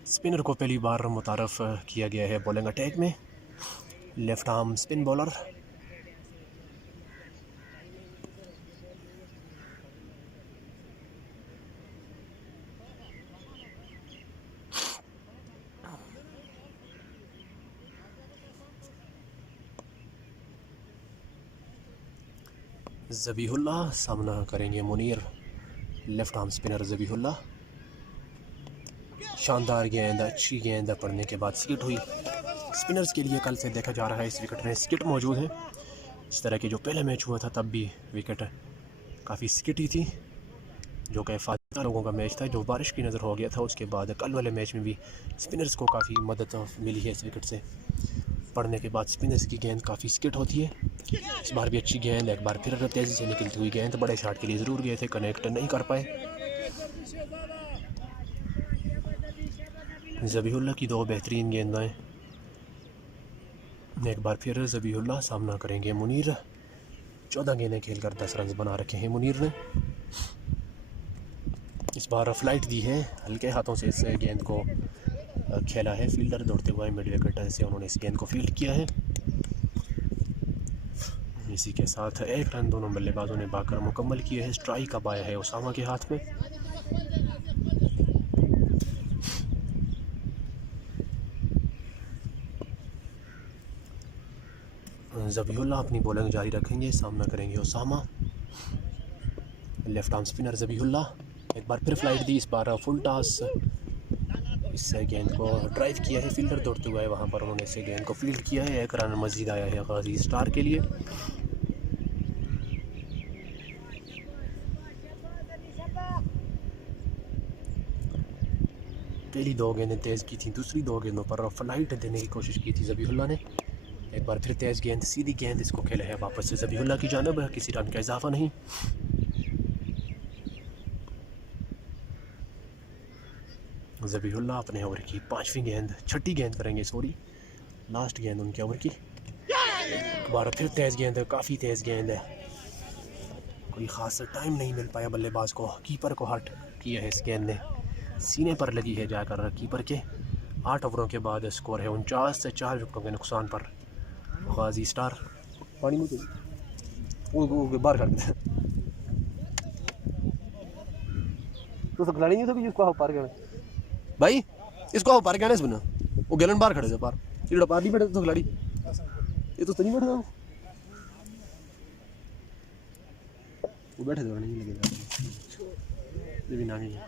स्पिनर को पहली बार मुतारफ़ किया गया है बॉलिंग अटैक में। Left arm spin bowler. Zabihullah सामना करेंगे Munir. Left arm spinner Zabihullah. शानदार गेंद, अच्छी गेंद पड़ने के बाद स्किट हुई। स्पिनर्स के लिए कल से देखा जा रहा है इस विकेट में स्किट मौजूद है। इस तरह के जो पहले मैच हुआ था तब भी विकेट काफ़ी स्किट ही थी, जो कि फायदा लोगों का मैच था। जो बारिश की नज़र हो गया था उसके बाद कल वाले मैच में भी स्पिनर्स को काफ़ी मदद मिली है इस विकेट से। पड़ने के बाद स्पिनर्स की गेंद काफ़ी स्किट होती है। इस बार भी अच्छी गेंद, एक बार फिर तेज़ी से निकलती हुई गेंद। बड़े शॉट के लिए ज़रूर गए थे, कनेक्ट नहीं कर पाए। ज़बीहुल्लाह की दो बेहतरीन गेंदें। एक बार फिर ज़बीहुल्लाह सामना करेंगे मुनीर। 14 गेंदें खेलकर 10 रन बना रखे हैं मुनीर ने। इस बार फ्लाइट दी है, हल्के हाथों से इस गेंद को खेला है। फील्डर दौड़ते हुए मिड विकेट से उन्होंने इस गेंद को फील्ड किया है। इसी के साथ 1 रन दोनों बल्लेबाजों ने बाकर मुकम्मल किए हैं। स्ट्राइक अब आया है उसामा के हाथ में। ज़बीहुल्लाह अपनी बॉलिंग जारी रखेंगे, सामना करेंगे Usama. Left arm spinner Zabihullah. एक बार फिर फ्लाइट दी, इस बार फुल टॉस। इस गेंद को ड्राइव किया है, फील्डर दौड़ते हुए वहाँ पर उन्होंने इस गेंद को फील्ड किया है। 1 रन मज़ीद आया है गाजी स्टार के लिए। पहली 2 गेंदें तेज़ की थी, दूसरी 2 गेंदों पर फ्लाइट देने की कोशिश की थी ज़बीहुल्लाह ने। एक बार फिर तेज़ गेंद, सीधी गेंद, इसको खेला है वापस से ज़बीहुल्लाह की जानिब। किसी रन का इजाफा नहीं। ज़बीहुल्लाह अपने ओवर की 5वीं गेंद, 6ठी गेंद करेंगे, सॉरी लास्ट गेंद उनके ओवर की। एक बार फिर तेज़ गेंद, काफ़ी तेज़ गेंद है। कोई ख़ास टाइम नहीं मिल पाया बल्लेबाज को। कीपर को हट किया है इस गेंद ने, सीने पर लगी है जाकर कीपर के। 8 ओवरों के बाद स्कोर है 49 से 4 विकेटों के नुकसान पर गाजी स्टार। पानी मुझे वो बाहर कर देते तो खिलाड़ी नहीं था कि जिसको पार गया भाई, इसको पार गया बना वो गैलन बाहर खड़े थे पार। ये पार नहीं बैठे तो खिलाड़ी, ये तो नहीं बैठे वो बैठे थे, नहीं लगेगा ये भी नामी है।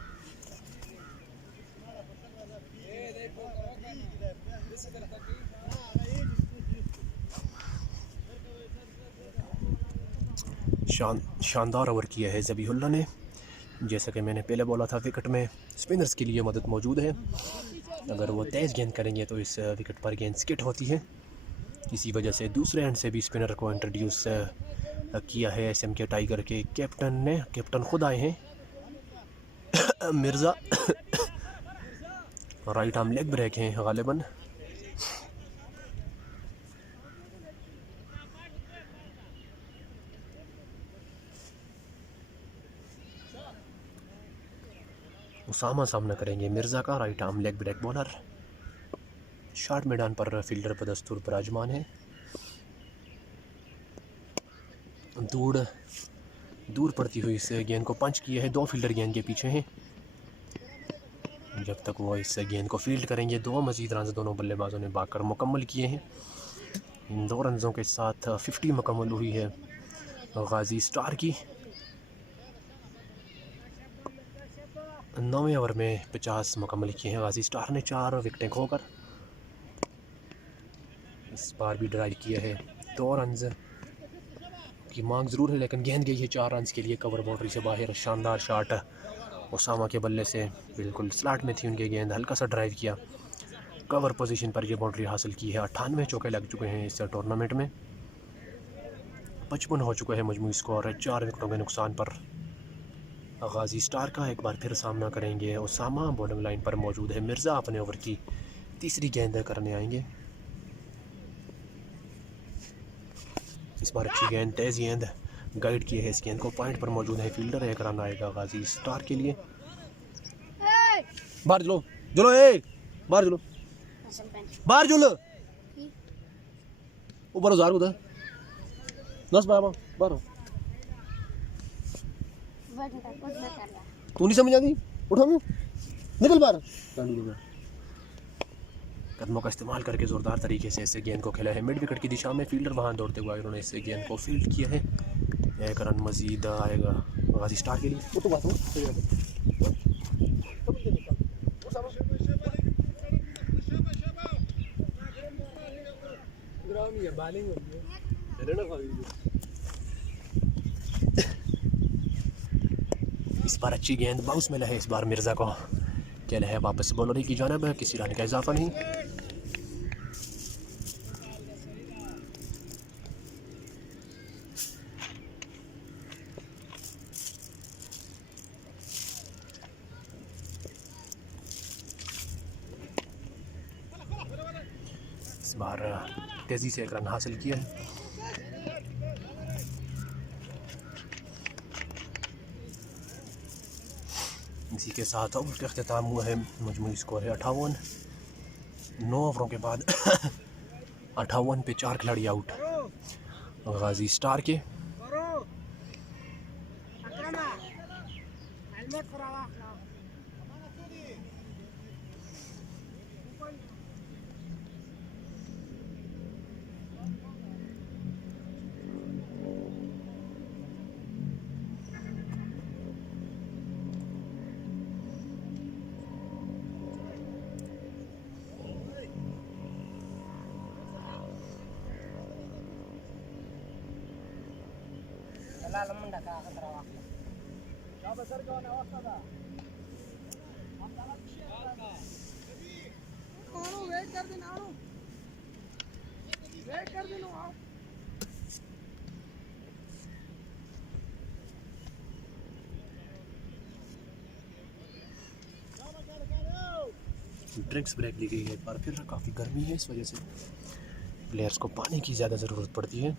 शानदार ओवर किया है ज़बीहुल्लाह ने। जैसा कि मैंने पहले बोला था, विकेट में स्पिनर्स के लिए मदद मौजूद है। अगर वो तेज़ गेंद करेंगे तो इस विकेट पर गेंद स्किट होती है। इसी वजह से दूसरे एंड से भी स्पिनर को इंट्रोड्यूस किया है एसएमके टाइगर के कैप्टन ने। कैप्टन खुद आए हैं Mirza. Right arm leg break हैं गालिबन। उसामा सामना करेंगे मिर्ज़ा का, right arm leg break bowler. Short मैदान पर फील्डर बदस्तूर विराजमान है। दूर पड़ती हुई इस गेंद को पंच किया है। 2 फील्डर गेंद के पीछे हैं। जब तक वो इस गेंद को फील्ड करेंगे 2 मज़ीद रन दोनों बल्लेबाजों ने बाकर मुकम्मल किए हैं। इन 2 रनों के साथ 50 मुकम्मल हुई है गाजी स्टार की। 9वें ओवर में 50 मुकम्मल किए हैं गाजी स्टार ने 4 विकेटें खोकर। इस बार भी ड्राइव किया है। 2 रन की मांग ज़रूर है, लेकिन गेंद गई है 4 रन के लिए कवर बाउंड्री से बाहर। शानदार शॉट उसामा के बल्ले से, बिल्कुल स्लॉट में थी उनकी गेंद। हल्का सा ड्राइव किया, कवर पोजीशन पर ये बाउंड्री हासिल की है। 98 चौके लग चुके हैं इस टूर्नामेंट में। 55 हो चुका है मजमूई स्कोर 4 विकेटों के नुकसान पर गाजी स्टार का। एक बार फिर सामना करेंगे उसामा। बॉलिंग लाइन पर मौजूद है मिर्ज़ा, अपने ओवर की 3री गेंद करने आएंगे। इस बार अच्छी गेंद, तेज़ गेंद, गाइड किए है इस गेंद को। पॉइंट पर मौजूद है फील्डर। 1 रन आएगा गाजी स्टार के लिए। बाहर चलो चलो, बाहर चलो, बाहर चलो, ऊपर हजार उधर 10 बाहर। तू नहीं समझ आती, उठो निकल बाहर। कदमों का इस्तेमाल करके ज़ोरदार तरीके से इस गेंद को खेला है मिड विकेट की दिशा में। फील्डर वहां दौड़ते हुए उन्होंने इस गेंद को फील्ड किया है। 1 रन मज़ीद आएगा गाजी स्टार के लिए। इस बार अच्छी गेंद बाउंस में है, इस बार मिर्ज़ा को खेल है वापस बॉलर की जानिब है, किसी रन का इजाफा नहीं। इस बार तेज़ी से 1 रन हासिल किया है। इसी के साथ ओवर का अख्तिताम हुआ है। मजमूई स्कोर है 58। 9 ओवरों के बाद 58 पे 4 खिलाड़ी आउट गाजी स्टार के। ड्रिंक्स ब्रेक दी गई है एक बार फिर। काफ़ी गर्मी है, इस वजह से प्लेयर्स को पानी की ज़्यादा ज़रूरत पड़ती है।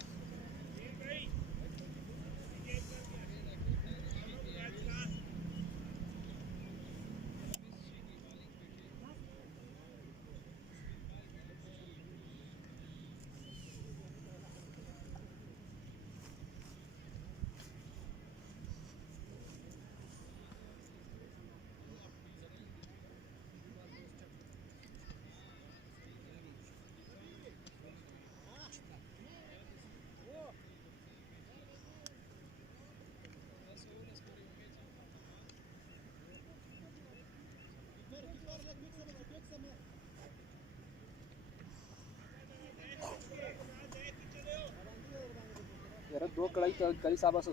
यार 2 कढ़ाई करी साबा से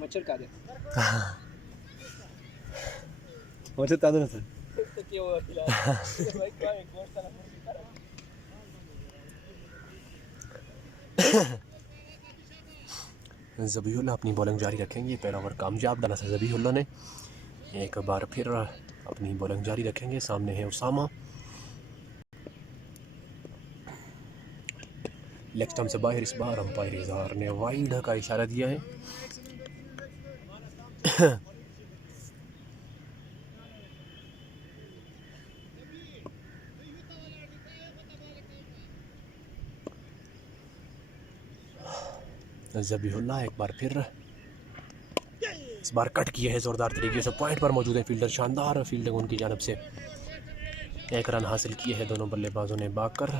मच्छर का दे मच्छर तादो ना सर तो क्या हुआ फिलहाल भाई क्या एक गोश्त ना ज़बीहुल्ला अपनी बॉलिंग जारी रखेंगे। पहला ओवर कामयाब डाला था ज़बीहुल्ला ने। एक बार फिर अपनी बॉलिंग जारी रखेंगे। सामने है उसामा। लेग स्टंप से बाहर, इस बार अंपायर इजहार ने वाइड का इशारा दिया है। ज़बीहुल्ला एक बार फिर, इस बार कट किया है ज़ोरदार तरीके से। पॉइंट पर मौजूद है फील्डर, शानदार फील्डिंग उनकी जानब से। 1 रन हासिल किए हैं दोनों बल्लेबाजों ने भागकर।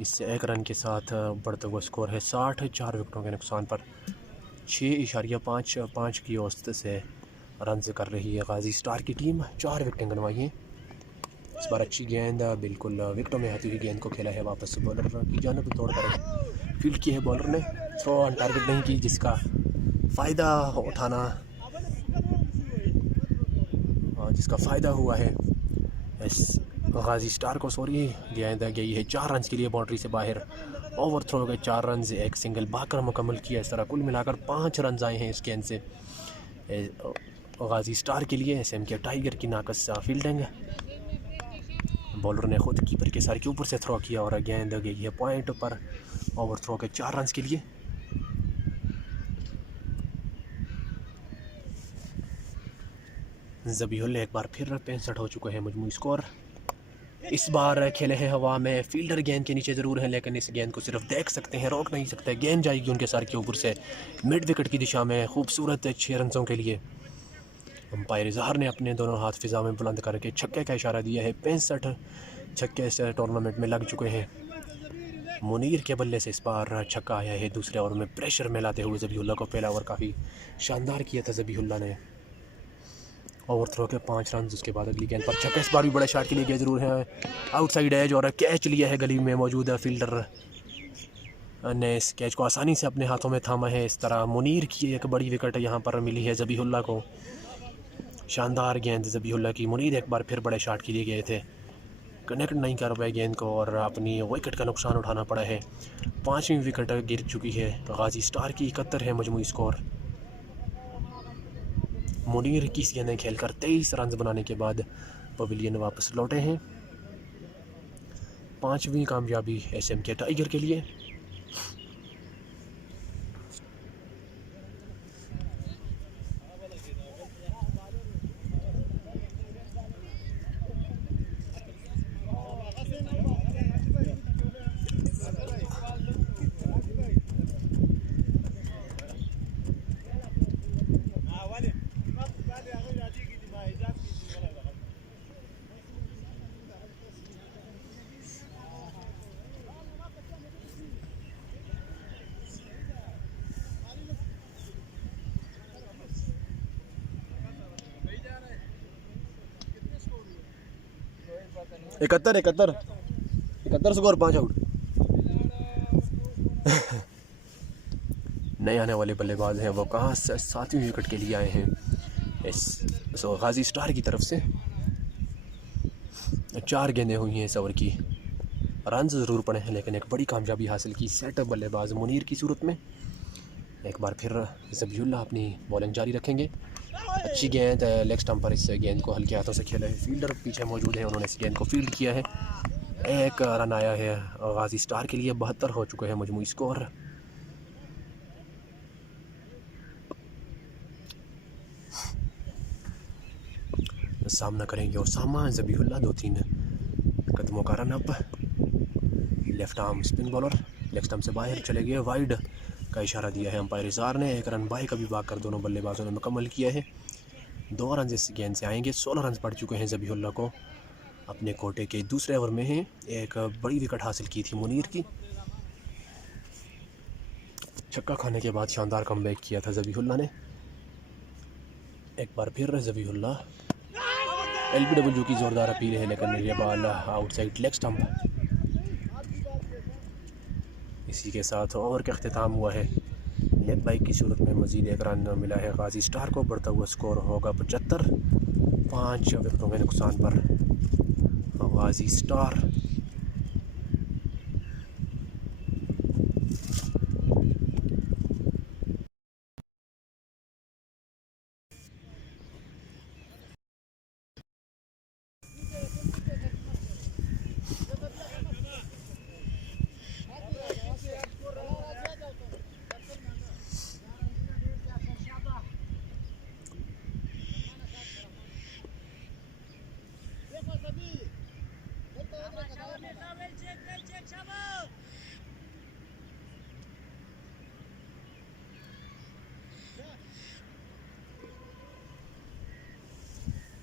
इससे 1 रन के साथ बढ़ता हुआ स्कोर है 60। 4 विकेटों के नुकसान पर 6.5 की औसत से रन कर रही है गाजी स्टार की टीम। 4 विकेटें गंवाई हैं। इस बार अच्छी गेंद बिल्कुल विकेटों में आती हुई गेंद को खेला है वापस बॉलर की जानब। तोड़कर फील्ड की है बॉलर ने, थ्रो ऑन टारगेट नहीं की, जिसका फ़ायदा हुआ है इस गाजी स्टार को। सॉरी, गेंद गई है 4 रन के लिए बाउंड्री से बाहर। ओवर थ्रो हो गए 4 रन, एक सिंगल भागकर मुकम्मल किया। इस तरह कुल मिलाकर 5 रन आए हैं इस गेंद से गाजी स्टार के लिए। SM के टाइगर की नाकस फील्डिंग। बॉलर ने खुद कीपर के सर के ऊपर से थ्रो किया और गेंद गई है पॉइंट पर। ओवर थ्रो के 4 रन के लिए। ज़बीहुल्ला एक बार फिर 65 हो चुका है मजमूई स्कोर। इस बार खेले हैं हवा में। फील्डर गेंद के नीचे ज़रूर है, लेकिन इस गेंद को सिर्फ देख सकते हैं, रोक नहीं सकते। गेंद जाएगी उनके सर के ऊपर से मिड विकेट की दिशा में। खूबसूरत 6 रनों के लिए अंपायर इजहार ने अपने दोनों हाथ फिजा में बुलंद करके छक्के का इशारा दिया है। 65 छक्के इस टूर्नामेंट में लग चुके हैं। मुनीर के बल्ले से इस बार छक्का आया है दूसरे ओवर में, प्रेशर में लाते हुए ज़बीहुल्लाह को। पहला ओवर काफ़ी शानदार किया था ज़बीहुल्लाह ने, ओवर थ्रो के 5 रन। उसके बाद अगली गेंद पर छक्का, इस बार भी बड़े शॉट के लिए गया ज़रूर है, आउटसाइड एज और कैच लिया है। गली में मौजूद फील्डर ने इस कैच को आसानी से अपने हाथों में थामा है। इस तरह मुनीर की एक बड़ी विकेट यहाँ पर मिली है ज़बीहुल्लाह को। शानदार गेंद ज़बीहुल्लाह की। मुनीर एक बार फिर बड़े शॉट के लिए गए थे, कनेक्ट नहीं कर पाए गेंद को और अपनी विकेट का नुकसान उठाना पड़ा है। 5वीं विकेट गिर चुकी है गाजी स्टार की। 71 है मजमूई स्कोर। मुनीर 21 गेंदें खेलकर 23 रन बनाने के बाद पवेलियन वापस लौटे हैं। 5वीं कामयाबी SMK टाइगर के लिए। इकहत्तर 71 स्कोर 5 आउट। नए आने वाले बल्लेबाज हैं वो कहाँ से 7वीं विकेट के लिए आए हैं इस गाजी स्टार की तरफ से। 4 गेंदें हुई हैं इस ओवर की, रन ज़रूर पड़े हैं लेकिन एक बड़ी कामयाबी हासिल की सेटअप बल्लेबाज मुनीर की सूरत में। एक बार फिर ज़बीहुल्लाह अपनी बॉलिंग जारी रखेंगे। अच्छी गेंद लेग स्टंप पर, इस गेंद को हल्के हाथों से खेला है। फील्डर पीछे मौजूद है, उन्होंने इस गेंद को फील्ड किया है। एक रन आया है गाजी स्टार के लिए। 72 हो चुका है मजमूई स्कोर। सामना करेंगे ओसामा। ज़बीहुल्लाह 2-3 कदमों का run up. Left arm spin bowler leg stump से बाहर चले गए। वाइड का इशारा दिया है अंपायर इज़हार ने। 1 रन बाई कभी भाग कर दोनों बल्लेबाजों ने मुकम्मल किया है। 2 रन इस गेंद से आएंगे। 16 रन पड़ चुके हैं ज़बीहुल्लाह को। अपने कोटे के दूसरे ओवर में हैं। एक बड़ी विकेट हासिल की थी मुनीर की। छक्का खाने के बाद शानदार कमबैक किया था ज़बीहुल्लाह ने। एक बार फिर ज़बीहुल्लाह। LBW की ज़ोरदार अपील है लेकिन ये बॉल आउटसाइड लेग स्टंप। इसी के साथ ओवर का अख्तिताम हुआ है। लेग बाइक की सूरत में मज़ीद 1 रन मिला है गाजी स्टार को। बढ़ता हुआ स्कोर होगा 75। 5 विकेटों के नुकसान पर गाजी स्टार।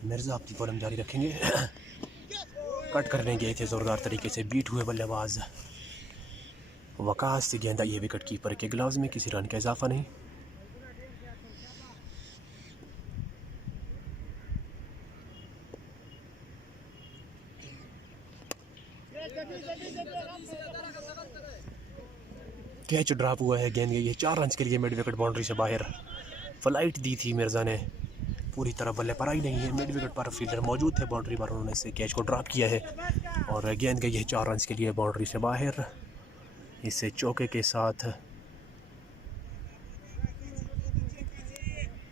मिर्ज़ा अपनी बॉलिंग जारी रखेंगे। कट करने गए थे ज़ोरदार तरीके से, बीट हुए बल्लेबाज। वकास से गेंद आई है विकेट कीपर के ग्लव्स में। किसी रन का इजाफा नहीं। कैच ड्रॉप हुआ है, गेंद गई है 4 रन के लिए मिड विकेट बाउंड्री से बाहर। फ्लाइट दी थी मिर्ज़ा ने, पूरी तरह बल्ले पर आई नहीं है। मिड विकेट पर फील्डर मौजूद थे बाउंड्री पर, उन्होंने इसे कैच को ड्रॉप किया है और गेंद गई है 4 रन के लिए बाउंड्री से बाहर। इसे चौके के साथ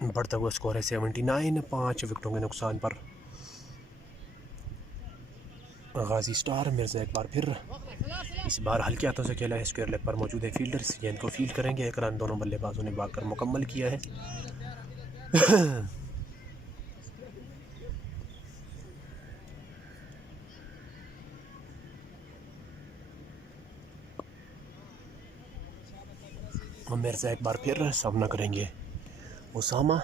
बढ़ता हुआ स्कोर है 79। 5 विकेटों के नुकसान पर गाजी स्टार। मिर्ज़ा एक बार फिर इस बार हल्के हाथों से खेला है। स्क्वायर लेग पर मौजूद है फील्डर, इस गेंद को फील्ड करेंगे। 1 रन दोनों बल्लेबाजों ने भागकर मुकम्मल किया है। मिर्ज़ा एक बार फिर सामना करेंगे ओसामा।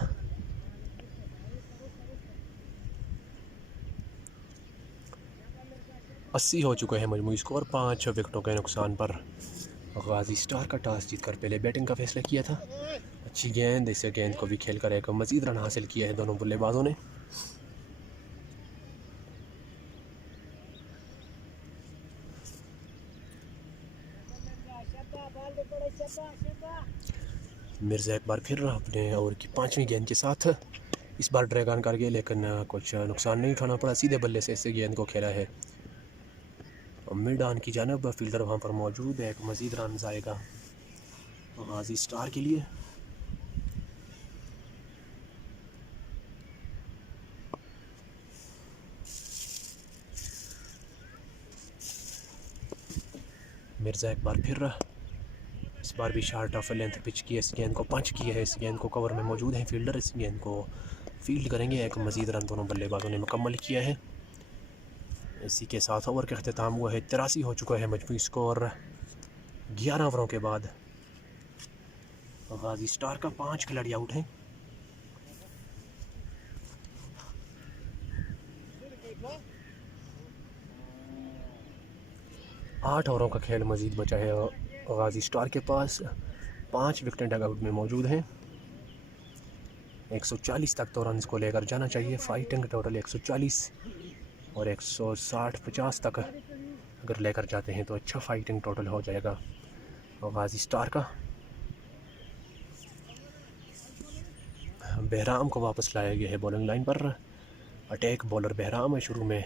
80 हो चुका है मजमूई स्कोर 5 विकेटों के नुकसान पर। गाजी स्टार का टॉस जीतकर पहले बैटिंग का फैसला किया था। अच्छी गेंद, इस गेंद को भी खेल कर एक मज़ीद रन हासिल किया है दोनों बल्लेबाजों ने। मिर्ज़ा एक बार फिर अपने ओवर की 5वीं गेंद के साथ इस बार ड्रैग ऑन कर गए, लेकिन कुछ नुकसान नहीं उठाना पड़ा। सीधे बल्ले से इस गेंद को खेला है मिड ऑन की जानब। फील्डर वहाँ पर मौजूद है, एक मज़ीद रन आएगा गाजी स्टार के लिए। मिर्ज़ा एक बार फिर इस बार भी शार्ट ऑफ लेंथ पिच की इस गेंद को पंच किया है। इस गेंद को कवर में मौजूद है फील्डर, इस गेंद को फील्ड करेंगे। एक मज़ीद रन दोनों बल्लेबाजों ने मुकम्मल किया है। इसी के साथ ओवर का अख्तिताम हुआ है। 83 हो चुका है मजमूई स्कोर 11 ओवरों के बाद। गाजी स्टार का 5 खिलाड़ी आउट हैं। आठ ओवरों का खेल मज़ीद बचा है गाजी स्टार के पास। 5 विकेटें डग आउट में मौजूद हैं। 140 तक तो रन को लेकर जाना चाहिए। फाइटिंग टोटल 140 और 160-50 तक अगर लेकर जाते हैं तो अच्छा फाइटिंग टोटल हो जाएगा गाजी स्टार का। बहराम को वापस लाया गया है बॉलिंग लाइन पर। अटैक बॉलर बहराम है। शुरू में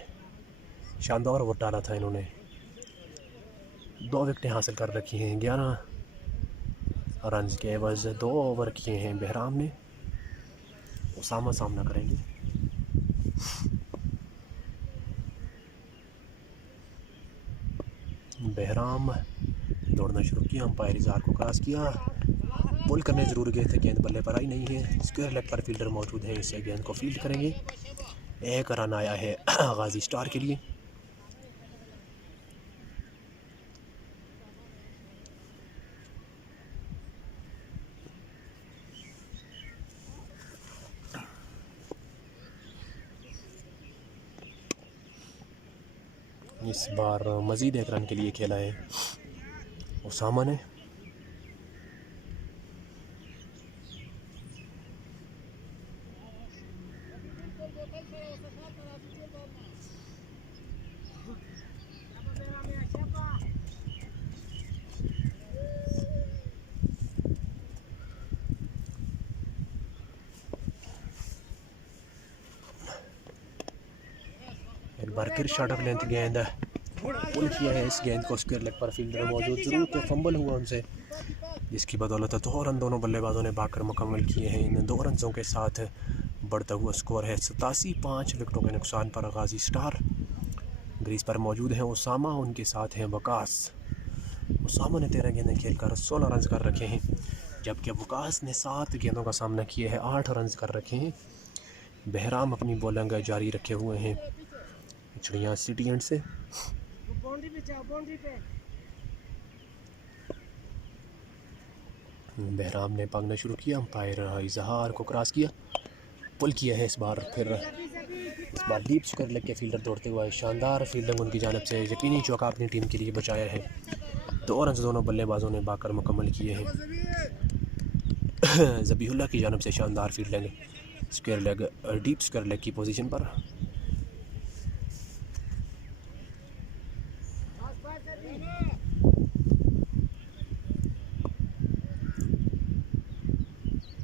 शानदार ओवर डाला था इन्होंने, 2 विकेटें हासिल कर रखी हैं। 11 रन के एवज 2 ओवर किए हैं बहराम ने। उसामा सामना करेंगे। बहराम दौड़ना शुरू किया, अंपायर इज़हार को क्रॉस किया, पुल करने ज़रूर गए थे, गेंद बल्ले पर आई नहीं है। स्क्वायर लेग पर फील्डर मौजूद है, इसे गेंद को फील्ड करेंगे। 1 रन आया है गाजी स्टार के लिए। इस बार मज़ीद 1 रन के लिए खेला है उसामा ने। एक बार फिर शॉट ऑफ लेंथ गेंद पुल किया है। इस गेंद को स्क्वायर लेग पर फील्डर मौजूद, जरूर के फंबल हुआ उनसे, जिसकी बदौलत 2 रन दोनों बल्लेबाजों ने भागकर मुकम्मल किए हैं। इन 2 रनों के साथ बढ़ता हुआ स्कोर है 87। 5 विकेटों के नुकसान पर गाजी स्टार। ग्रीज पर मौजूद हैं उसामा, उनके साथ हैं वकास। उसामा ने 13 गेंदें खेलकर 16 रन कर रखे हैं, जबकि वकास ने 7 गेंदों का सामना किया है, 8 रन कर रखे हैं। बहराम अपनी बॉलिंग जारी रखे हुए हैं चिड़िया सिटी एंड से। बहराम ने भागना शुरू किया, अंपायर इजहार को क्रॉस किया, पुल किया है। इस बार डीप स्क्वायर लेग के फील्डर दौड़ते हुए शानदार फील्डिंग उनकी जानिब से यकीनी चौका अपनी टीम के लिए बचाया है। 2 रन दोनों बल्लेबाजों ने भागकर मुकम्मल किए हैं। ज़बीहुल्लाह की जानिब से शानदार fielding square leg, deep square leg की पोजीशन पर।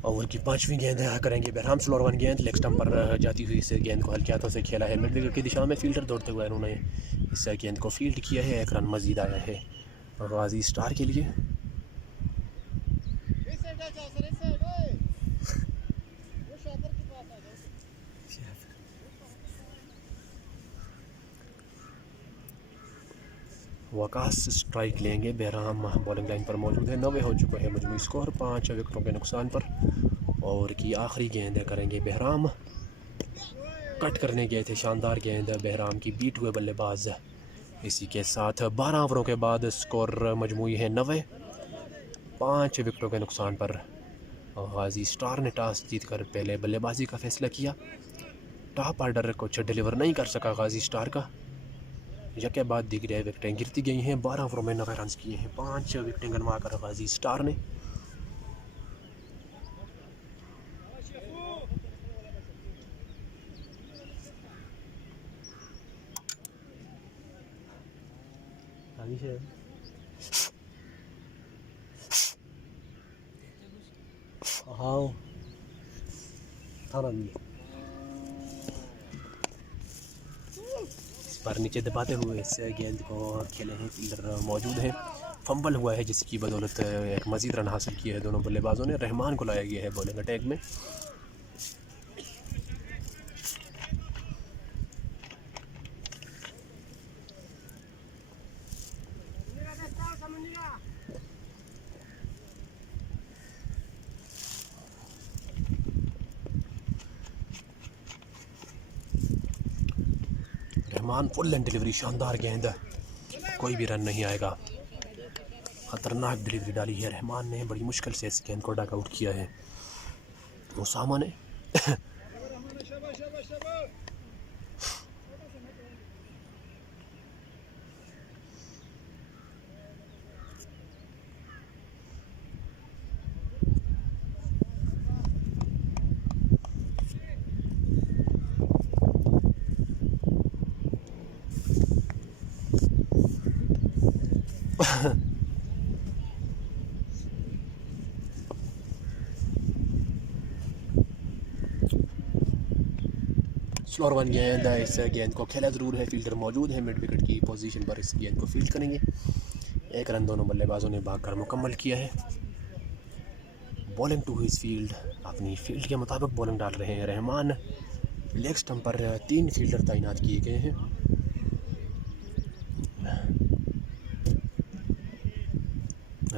ओवर की 5वीं गेंद करेंगे बहराम। स्लोअर 1 गेंद लेग स्टंप पर जाती हुई इस गेंद को हल्के हाथों से खेला है मिड विकेट की दिशा में। फील्डर दौड़ते हुए इन्होंने इस गेंद को फील्ड किया है। 1 रन मजीद आया है गाजी स्टार के लिए। वकास स्ट्राइक लेंगे। बहराम बॉलिंग लाइन पर मौजूद है। 90 हो चुका है मजमूई स्कोर 5 विकेटों के नुकसान पर। और की आखिरी गेंद करेंगे बहराम। कट करने गए थे, शानदार गेंद बहराम की, बीट हुए बल्लेबाज। इसी के साथ 12 ओवरों के बाद स्कोर मजमूई है 90, 5 विकेटों के नुकसान पर। गाजी स्टार ने टॉस जीतकर पहले बल्लेबाजी का फैसला किया। टॉप ऑर्डर कुछ डिलीवर नहीं कर सका गाजी स्टार का। यके बाद दिगरे विकटें गिरती गई हैं। 12 ओवरों में 9 रन किए हैं। 5 विकटें गंवा कर गाजी स्टार ने। हाँ थाना भी इस बार नीचे दबाते हुए इस गेंद को खेले हैं। फील्डर मौजूद हैं। फंबल हुआ है जिसकी बदौलत एक मजीद रन हासिल किए हैं दोनों बल्लेबाजों ने। रहमान को लाया गया है बॉलिंग अटैक में। रहमान फुल एंड डिलीवरी, शानदार गेंद, कोई भी रन नहीं आएगा। खतरनाक डिलीवरी डाली है रहमान ने। बड़ी मुश्किल से इस गेंद को डक आउट किया है उसामा ने। स्लोअर वन गेंद है। इस गेंद को खेला ज़रूर है। फील्डर मौजूद है मिड विकेट की पोजीशन पर। इस गेंद को फील्ड करेंगे। 1 रन दोनों बल्लेबाजों ने भागकर मुकम्मल किया है। बॉलिंग टू हिज फील्ड, अपनी फील्ड के मुताबिक बॉलिंग डाल रहे हैं रहमान। लेग स्टंप पर 3 फील्डर तैनात किए गए हैं।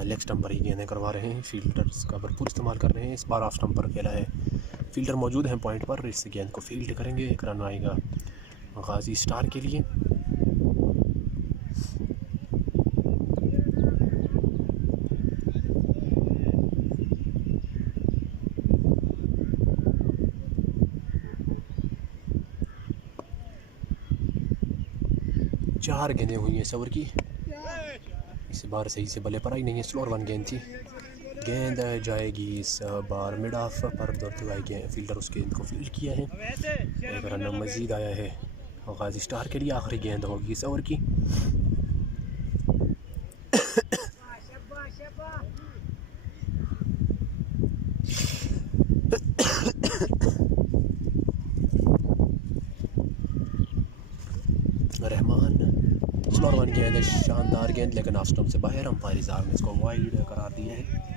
लेग स्टंप पर ही गेंदें करवा रहे हैं। फील्डर्स का भरपूर इस्तेमाल कर रहे हैं। इस बार ऑफ स्टंप पर खेला है। फील्डर मौजूद हैं पॉइंट पर। इस गेंद को फील्ड करेंगे। 1 रन आएगा गाजी स्टार के लिए। चार गेंदें हुई हैं इस ओवर की। इस बार सही से बल्ले पर आई नहीं है। स्लोअर वन गेंद थी। गेंद जाएगी इस बार मिड ऑफ पर दौड़ते हुए फील्डर उस गेंद को फील्ड किया है। 1 रन मजीद आया है गाजी स्टार के लिए। आखिरी गेंद होगी इस ओवर की। रहमान, स्लोअर वन गेंद, शानदार गेंद, लेकिन ऑफ स्टंप से बाहर। अंपायर साहब ने इसको वाइड करार दिया है।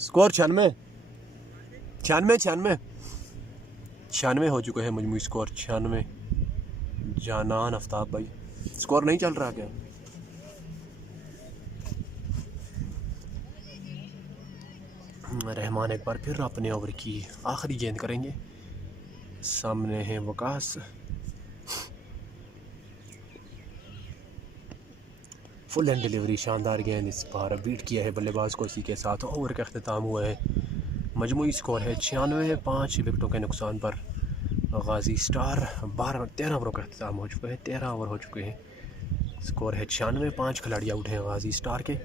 स्कोर 96 हो चुके हैं मजमूई स्कोर 96। जानान आफ्ताब भाई, स्कोर नहीं चल रहा क्या? रहमान एक बार फिर अपने ओवर की आखिरी गेंद करेंगे। सामने है वकास। फुल एंड डिलीवरी, शानदार गेंद। इस बार बीट किया है बल्लेबाज को। इसी के साथ ओवर का अख्ताम हुआ है। मजमूई स्कोर है 96। 5 विकेटों के नुकसान पर गाजी स्टार 13 ओवरों का अख्ताम हो चुका है। 13 ओवर हो चुके हैं। स्कोर है 96। 5 खिलाड़ी आउट हैं गाजी स्टार के।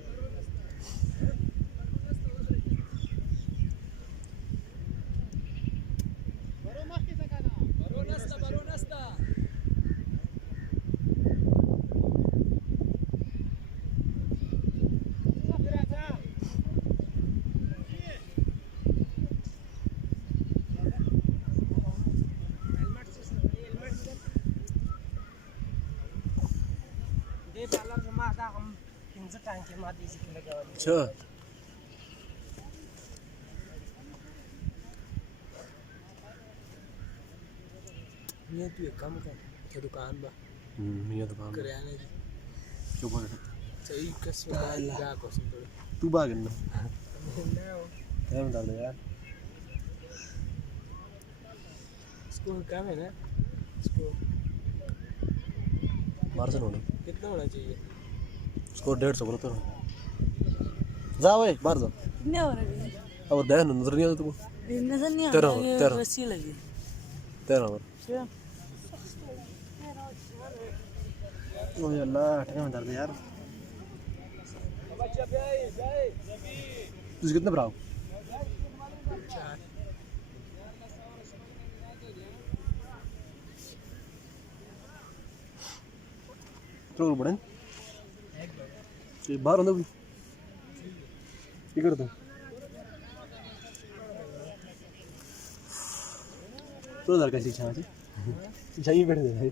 अच्छा ये तू एक काम कर, क्या दुकान बा ये दुकान करियाने की चुप हो सही कसम क्या कसम तू भागना ना टाइम डाल दे यार। स्कोर कम है ना, स्कोर बार्सिलोना कितना होना चाहिए? स्कोर 150 बोलो तो जा भाई बाहर जा। कितने हो रहे अब ध्यान नजर नहीं आता तुमको? नजर नहीं आ तेरह रहा, ओवर, ये तेरह। रस्सी लगी 13 ओवर। है। ओ अल्लाह ठेका में दर्द है यार। तुझे कितने भराओ? 4 चलो बड़े ये बाहर होंगे भी क्या करते हैं? तो लड़का सी छाछ चाहिए बैठ दे भाई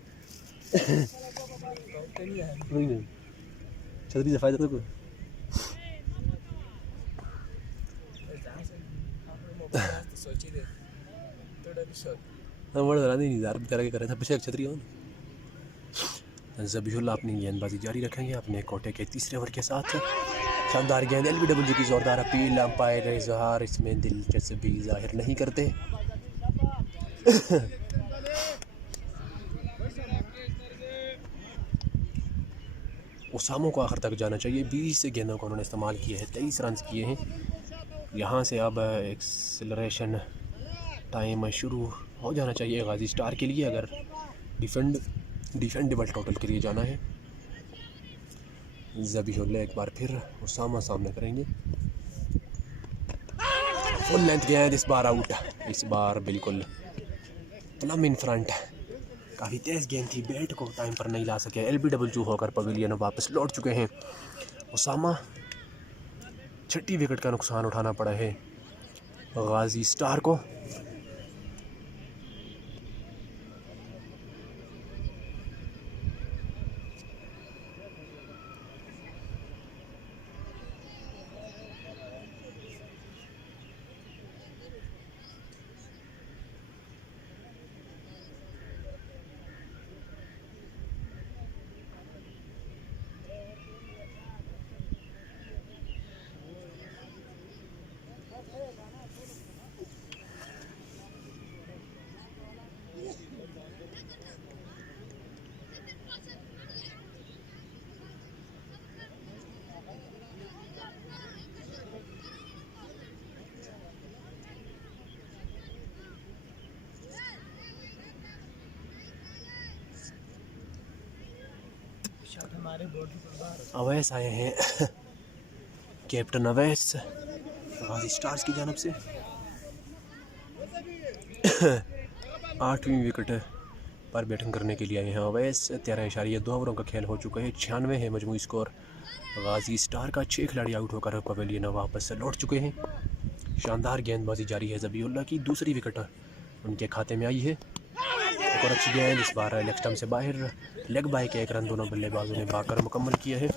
नहीं छतरी से फायदा तो कोई सोची दे थोड़ा भी शॉट। हम बड़ा रानी नहीं यार बेचारा क्या करे था पीछे एक छतरी हो ज़बीहुल्लाह अपनी गेंदबाजी जारी रखेंगे अपने कोटे के तीसरे ओवर के साथ। शानदार गेंद LBW की जोरदार अपील। अंपायर इजहार इसमें दिलचस्पी जाहिर नहीं करते। उसामों को आखिर तक जाना चाहिए। 20 गेंदों को उन्होंने इस्तेमाल किए हैं, 23 रन किए हैं। यहाँ से अब एक्सेलरेशन टाइम शुरू हो जाना चाहिए गाजी स्टार के लिए अगर डिफेंडेबल टोटल के लिए जाना है। ज़बीहुल्लाह एक बार फिर उसामा सामने करेंगे। फुल लेंथ गेंद इस बार आउट। इस बार बिल्कुल प्लम इन फ्रंट। काफ़ी तेज़ गेंद थी, बैट को टाइम पर नहीं ला सके। LBW होकर पवेलियन वापस लौट चुके हैं। उसामा छठी विकेट का नुकसान उठाना पड़ा है गाजी स्टार को। शॉट हमारे बॉडी पर बाहर। अवैस आए हैं कैप्टन अवैस गाजी स्टार्स की जानब से। 8वीं विकेट पर बैटिंग करने के लिए आए हैं अवैस। 13.2 ओवरों का खेल हो चुका है। 96 है मजमूई स्कोर गाजी स्टार का। 6 खिलाड़ी आउट होकर पवेलियन वापस लौट चुके हैं। शानदार गेंदबाजी जारी है ज़बीहुल्लाह की। दूसरी विकेट उनके खाते में आई है। एक और अच्छी गेंद इस बार लेग स्टंप से बाहर। लेग बाय के 1 रन दोनों बल्लेबाजों ने पाकर मुकम्मल किया है।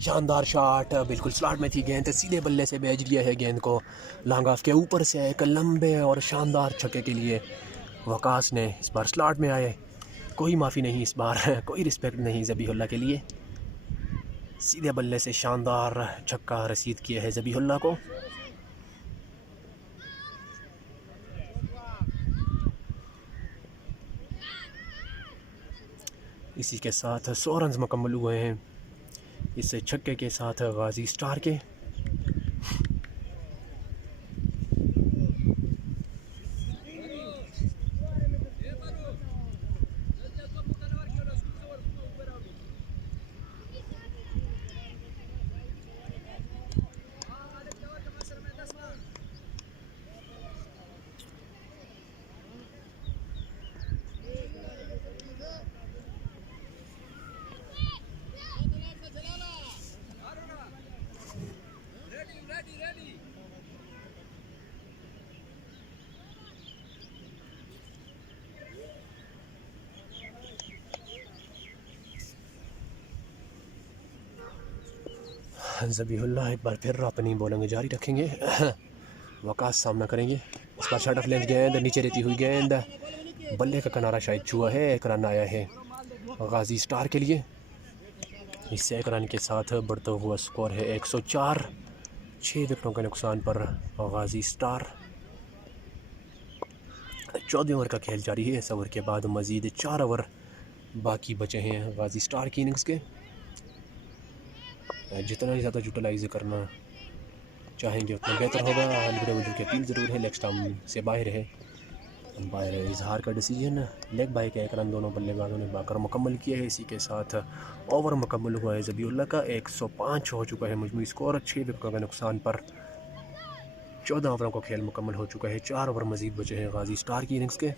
शानदार शॉट, बिल्कुल स्लॉट में थी गेंद, सीधे बल्ले से भेज दिया है गेंद को लॉन्ग ऑफ के ऊपर से। एक लंबे और शानदार छक्के के लिए वकास ने इस बार स्लॉट में आए। कोई माफ़ी नहीं इस बार, कोई रिस्पेक्ट नहीं ज़बीहुल्लाह के लिए। सीधे बल्ले से शानदार छक्का रसीद किया है ज़बीहुल्लाह को। इसी के साथ 100 रन मुकम्मल हुए हैं इस छक्के के साथ गाजी स्टार के। ज़बीहुल्लाह एक बार फिर अपनी बॉलिंग जारी रखेंगे। वकास सामना करेंगे। इस बार शॉट ऑफ लेंथ गेंद नीचे रहती हुई गेंद, बल्ले का किनारा शायद छुआ है। एक रन आया है गाजी स्टार के लिए। इससे एक रन के साथ बढ़ता हुआ स्कोर है 104। 6 विकेटों के नुकसान पर गाजी स्टार। 14 ओवर का खेल जारी है। इस ओवर के बाद मज़ीद 4 ओवर बाकी बचे हैं गाजी स्टार की इनिंग्स के। जितना ही ज़्यादा यूटिलाइज करना चाहेंगे उतना बेहतर होगा। अलविदा वजूद की अपील ज़रूर है। लेग स्टंप से बाहर है। अंपायर इजहार का डिसीजन लेग बाई का 1 रन दोनों बल्लेबाजों ने बाकर मुकम्मल किया है। इसी के साथ ओवर मुकम्मल हुआ है ज़बीहुल्लाह का। 105 हो चुका है मजमूई स्कोर। 6 विकेटों के नुकसान पर 14 ओवरों का खेल मुकम्मल हो चुका है। 4 ओवर मज़ीद बचे हैं गाजी स्टार की इनिंग्स के।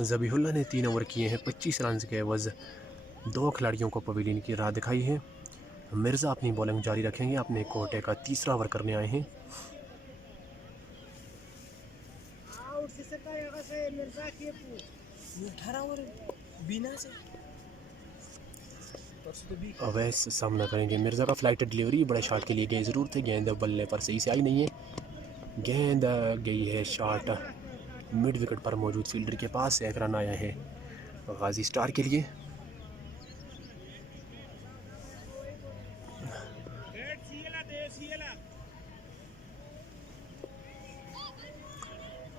ज़बीहुल्लाह ने 3 ओवर किए हैं। 25 रन के एवज़ 2 खिलाड़ियों को पवेलियन की राह दिखाई है। मिर्ज़ा अपनी बॉलिंग जारी रखेंगे। अपने कोटे का तीसरा ओवर करने आए हैं। अवैस सामना करेंगे। मिर्ज़ा का फ्लाइट डिलीवरी बड़े शॉट के लिए गई ज़रूर थे। गेंद बल्ले पर सही से आई नहीं है। गेंद गई है शॉट मिड विकेट पर मौजूद फील्डर के पास। 1 रन आया है गाजी स्टार के लिए।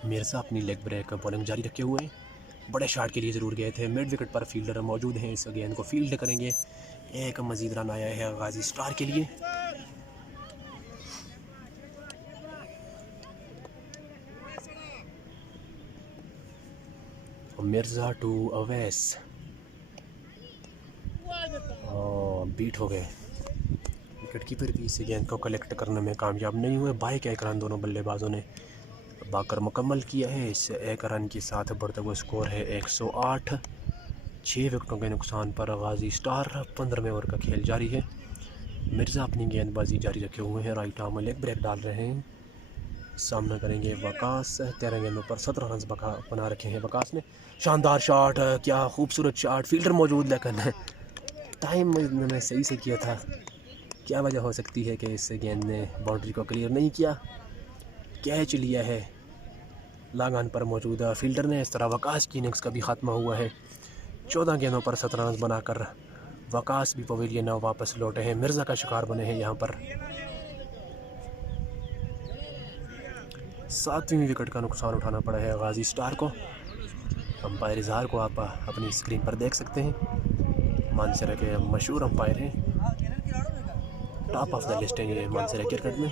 मिर्ज़ा अपनी लेग ब्रेक बॉलिंग जारी रखे हुए हैं। बड़े शॉट के लिए ज़रूर गए थे। मिड विकेट पर फील्डर मौजूद हैं। इस गेंद को फील्ड करेंगे। 1 मज़ीद रन आया है गाजी स्टार के लिए। मिर्ज़ा टू अवैस बीट हो गए। विकेट कीपर भी इस गेंद को कलेक्ट करने में कामयाब नहीं हुए। बाई का 1 रन दोनों बल्लेबाजों ने बाकर मुकम्मल किया है। इस 1 रन के साथ बढ़ता हुआ स्कोर है 108। 6 विकेटों के नुकसान पर गाजी स्टार। 15वें ओवर का खेल जारी है। मिर्ज़ा अपनी गेंदबाजी जारी रखे हुए हैं। राइट आर्म लेग ब्रेक डाल रहे हैं। सामना करेंगे वकास। 13 गेंदों पर 17 रन बना रखे हैं वकास ने। शानदार शॉट, क्या खूबसूरत शॉट। फील्डर मौजूद लेकिन टाइम मैंने सही से किया था। क्या वजह हो सकती है कि इस गेंद ने बाउंड्री को क्लियर नहीं किया। कैच लिया है लगान पर मौजूद फील्डर ने। इस तरह वकास की इनिंग्स का भी ख़त्मा हुआ है। 14 गेंदों पर 17 रन बनाकर वकास भी पवेलियन वापस लौटे हैं। मिर्ज़ा का शिकार बने हैं यहाँ पर। 7वीं विकेट का नुकसान उठाना पड़ा है गाजी स्टार को। अंपायर इजहार को आप अपनी स्क्रीन पर देख सकते हैं। मानसरा के मशहूर अंपायर हैं। टॉप ऑफ द लिस्ट है ये मानसरा क्रिकेट में।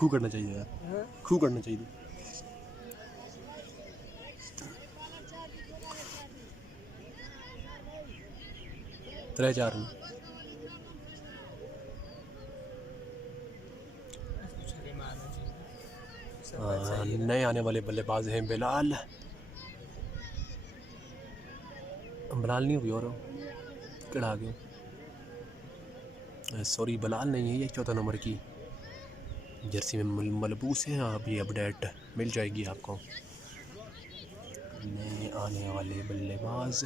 खू करना चाहिए यार। खू करना चाहिए। त्रै चार नए आने वाले बल्लेबाज हैं बिलाल। बिलाल नहीं हुई और किड़ा आ गया। सॉरी बिलाल नहीं है ये 14 नंबर की जर्सी में मलबूस है। अभी अपडेट मिल जाएगी आपको। नए आने वाले बल्लेबाज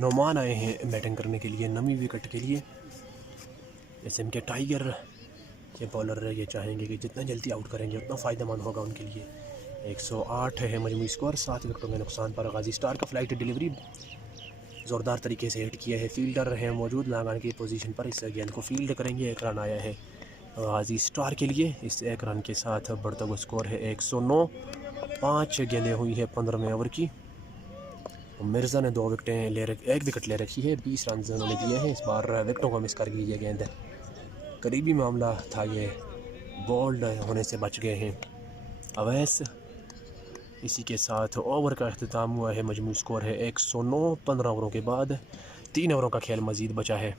नोमान आए हैं बैटिंग करने के लिए 9वीं विकेट के लिए। एसएम के टाइगर ये बॉलर ये चाहेंगे कि जितना जल्दी आउट करेंगे उतना फ़ायदेमंद होगा उनके लिए। 108 है मजमूई स्कोर। 7 विकेटों के नुकसान पर गाजी स्टार का फ्लाइट डिलीवरी ज़ोरदार तरीके से हिट किया है। फील्डर हैं मौजूद नागान की पोजीशन पर, इस गेंद को फील्ड करेंगे। एक रन आया है गाजी स्टार के लिए। इस एक रन के साथ बढ़ता हुआ स्कोर है 109। 5 गेंदें हुई है 15वें ओवर की। मिर्ज़ा ने 2 विकेटें एक विकेट ले रखी है। 20 रन उन्होंने दिए हैं। इस बार विकेटों को मिस कर गई ये गेंद, करीबी मामला था, ये बोल्ड होने से बच गए हैं अवैस। इसी के साथ ओवर का अख्तिताम हुआ है। मजमू स्कोर है 109। 15 ओवरों के बाद 3 ओवरों का खेल मज़ीद बचा है।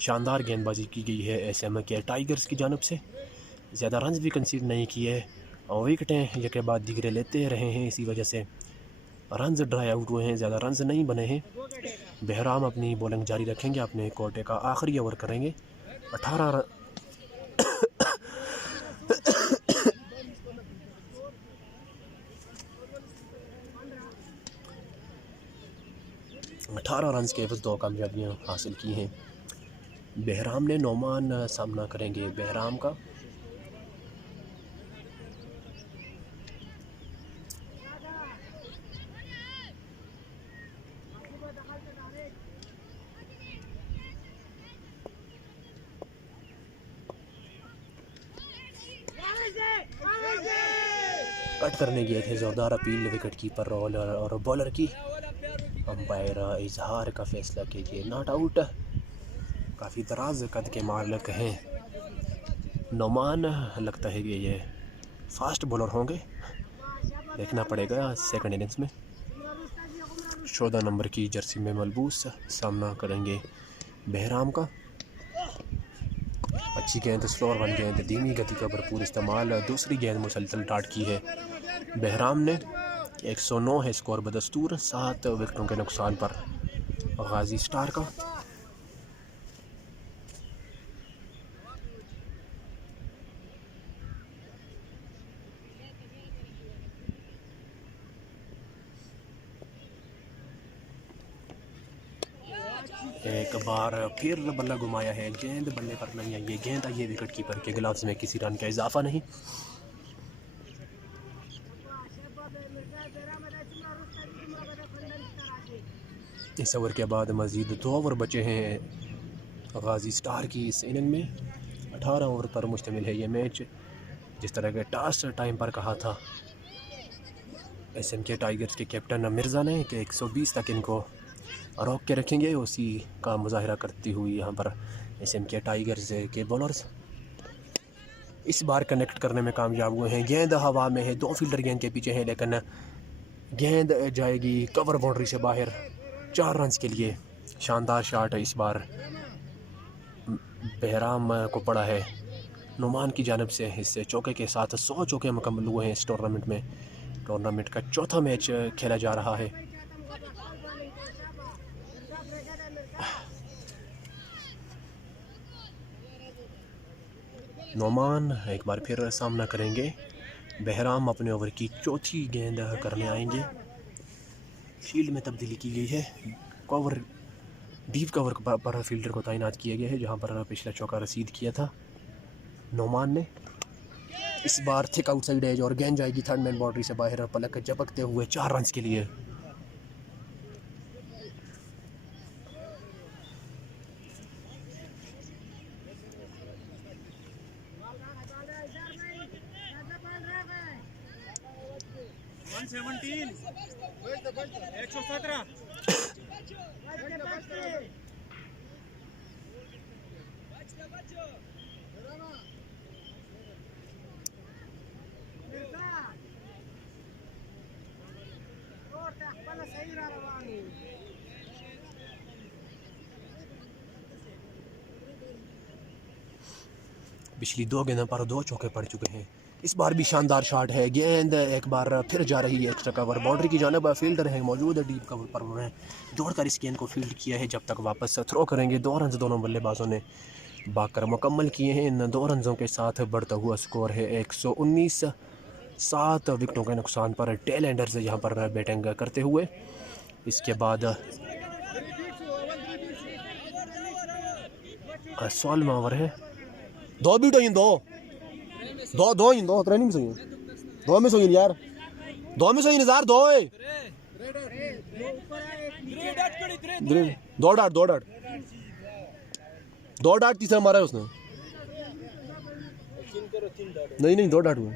शानदार गेंदबाजी की गई है SM के टाइगर्स की जानब से। ज़्यादा रन भी कंसीड नहीं किए और विकेटें एक के बाद दिगरे लेते रहे हैं। इसी वजह से रन्स ड्राई आउट हुए हैं, ज़्यादा रन्स नहीं बने हैं। बहराम अपनी बॉलिंग जारी रखेंगे, अपने कोटे का आखिरी ओवर करेंगे। 18 रन के एवज 2 कामयाबियाँ हासिल की हैं। बहराम ने नोमान सामना करेंगे बहराम का। कट करने गए थे, ज़ोरदार अपील विकेट कीपर और बॉलर की। अंपायर इजहार का फैसला कि ये नॉट आउट। काफ़ी दराज कद के मालिक हैं नोमान, लगता है कि ये फास्ट बॉलर होंगे, देखना पड़ेगा सेकंड इनिंग्स में। 14 नंबर की जर्सी में मलबूस सामना करेंगे बहराम का। अच्छी गेंद, स्लोअर वन गेंद, धीमी गति का भरपूर इस्तेमाल। दूसरी गेंद मुसलसल डाट की है बहराम ने। 109 है स्कोर बदस्तूर। 7 विकेटों के नुकसान पर गाजी स्टार का। एक बार फिर बल्ला घुमाया है, गेंद बल्ले पर नहीं आई। ये गेंद आई है विकेट कीपर के ग्लव्स में, किसी रन का इजाफा नहीं। इस ओवर के बाद मज़ीद 2 ओवर बचे हैं गाजी स्टार की इस इनिंग में। 18 ओवर पर मुश्तमिल है ये मैच। जिस तरह के टास टाइम पर कहा था SM के टाइगर्स के कैप्टन मिर्ज़ा ने कि 120 तक इनको रोक के रखेंगे, उसी का मुजाहिरा करती हुई यहाँ पर SM के टाइगर्स के बॉलर्स इस बार कनेक्ट करने में कामयाब हुए हैं। गेंद हवा में है, 2 फील्डर गेंद के पीछे हैं, लेकिन गेंद जाएगी कवर बाउंड्री से बाहर 4 रन के लिए। शानदार शॉट इस बार बहराम को पड़ा है नुमान की जानब से। इससे चौके के साथ 100 चौके मुकम्मल हुए हैं इस टूर्नामेंट में। टूर्नामेंट का चौथा मैच खेला जा रहा है। नोमान एक बार फिर सामना करेंगे बहराम। अपने ओवर की चौथी गेंद करने आएंगे। फील्ड में तब्दीली की गई है, कवर डीप कवर पर फील्डर को तैनात किया गया है, जहां पर पिछला चौका रसीद किया था नोमान ने। इस बार थिक आउटसाइड एज और गेंद जाएगी थर्ड मैन बाउंड्री से बाहर, पलक झपकते हुए 4 रन के लिए। पिछली 2 गेंदों पर 2 चौके पड़ चुके हैं। इस बार भी शानदार शॉट है, गेंद एक बार फिर जा रही है एक्स्ट्रा कवर बाउंड्री की जानब। फील्डर है मौजूद है डीप कवर पर, उन्होंने दौड़कर इस गेंद को फील्ड किया है। जब तक वापस थ्रो करेंगे 2 रन दोनों बल्लेबाजों ने बाकर मुकम्मल किए हैं। इन 2 रनों के साथ बढ़ता हुआ स्कोर है 119। 7 विकेटों के नुकसान पर टेल एंडर्स यहाँ पर बैटिंग करते हुए। इसके बाद 16वां ओवर है। 2 बीट हुई, 2 ट्रेनिंग से 2 में सही यार, 2 में सही यार, 2 दो डाट तीसरा मारा है उसने। नहीं 2 डाट हुए।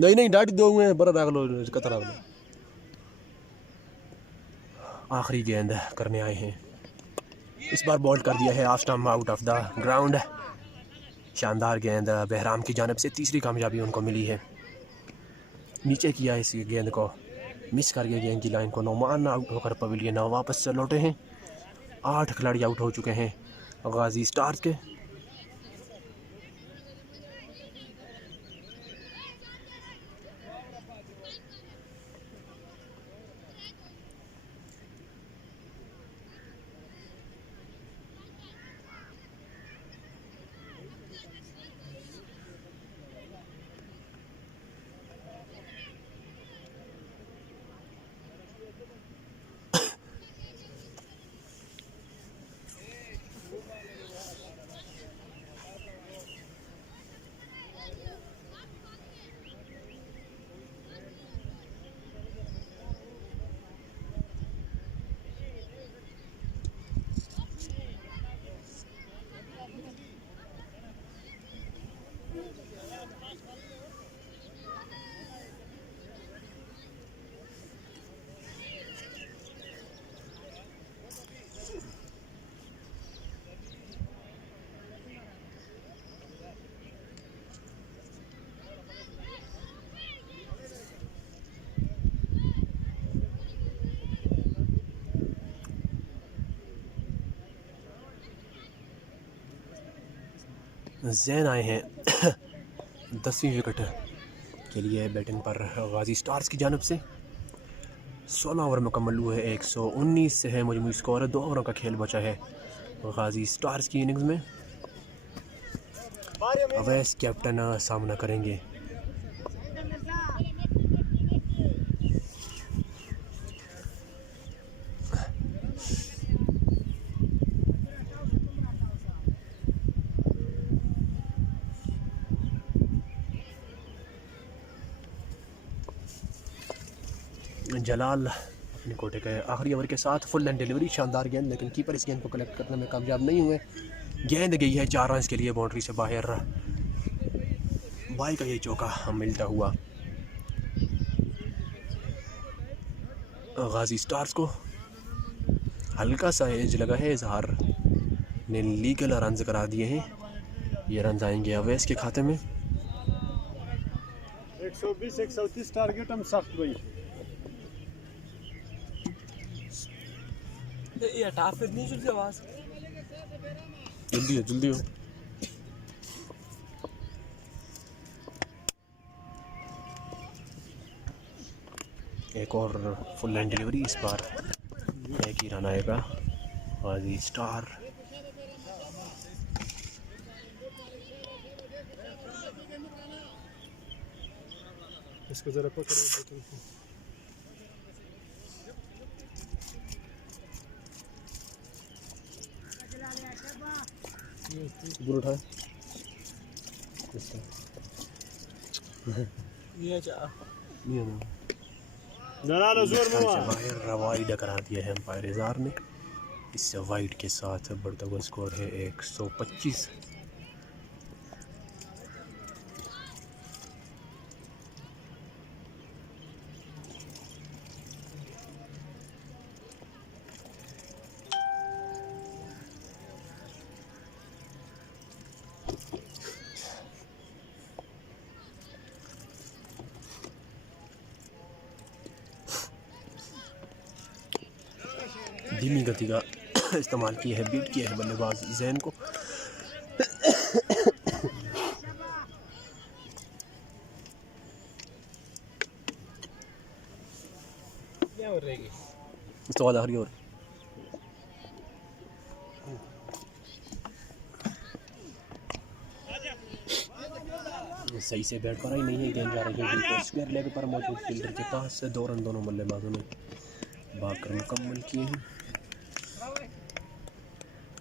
नहीं डाट 2 हुए हैं। बड़ा रागलो कतरा आखिरी गेंद करने आए हैं। इस बार बॉल कर दिया है off stump, out of the ground. शानदार गेंद बहराम की जानिब से तीसरी कामयाबी उनको मिली है। नीचे किया इस गेंद को, मिस कर गया गेंद की लाइन को। नौमान आउट होकर पवेलियन वापस लौटे हैं। 8 खिलाड़ी आउट हो चुके हैं गाजी स्टार्स के। जैन आए हैं 10वीं विकेट के लिए बैटिंग पर गाजी स्टार्स की जानिब से। 16 ओवर मुकम्मल हुए, 119 से है मजमूई स्कोर। 2 ओवरों का खेल बचा है गाजी स्टार्स की इनिंग्स में। अवैस कैप्टन सामना करेंगे। जलाल अपने कोटे के आखिरी ओवर के साथ फुल एंड डिलीवरी। शानदार गेंद, लेकिन कीपर इस गेंद को कलेक्ट करने में कामयाब नहीं हुए। गेंद गई है 4 रन के लिए बाउंड्री से बाहर। बाई का ये चौका मिलता हुआ गाजी स्टार्स को हल्का सा एज लगा है। इजहार ने लीगल रन करा दिए हैं। ये रन आएंगे अवैस के खाते में। 120-134 टारगेट हम सख्त भाई। ये हटा फिर नहीं चलती आवाज। जल्दी हो। एक और फुल लाइन डिलीवरी। इस बार एक ही रन आएगा गाजी स्टार। इसको जरा पकड़ो। दूर उठाए। ये जा बाहर वाइड करा दिया है अंपायर इजहार ने। इस वाइड के साथ बढ़ता हुआ स्कोर है 125। धीमी गति का इस्तेमाल किया है, बीट किया है बल्लेबाज जैन को। क्या हो रही है तो आखिरी ओवर सही से बैठ पा रही नहीं है। गेंद जा रही है स्क्वायर लेग पर मौजूद फील्डर के पास। 2 रन दोनों बल्लेबाजों ने भागकर मुकम्मल किए हैं।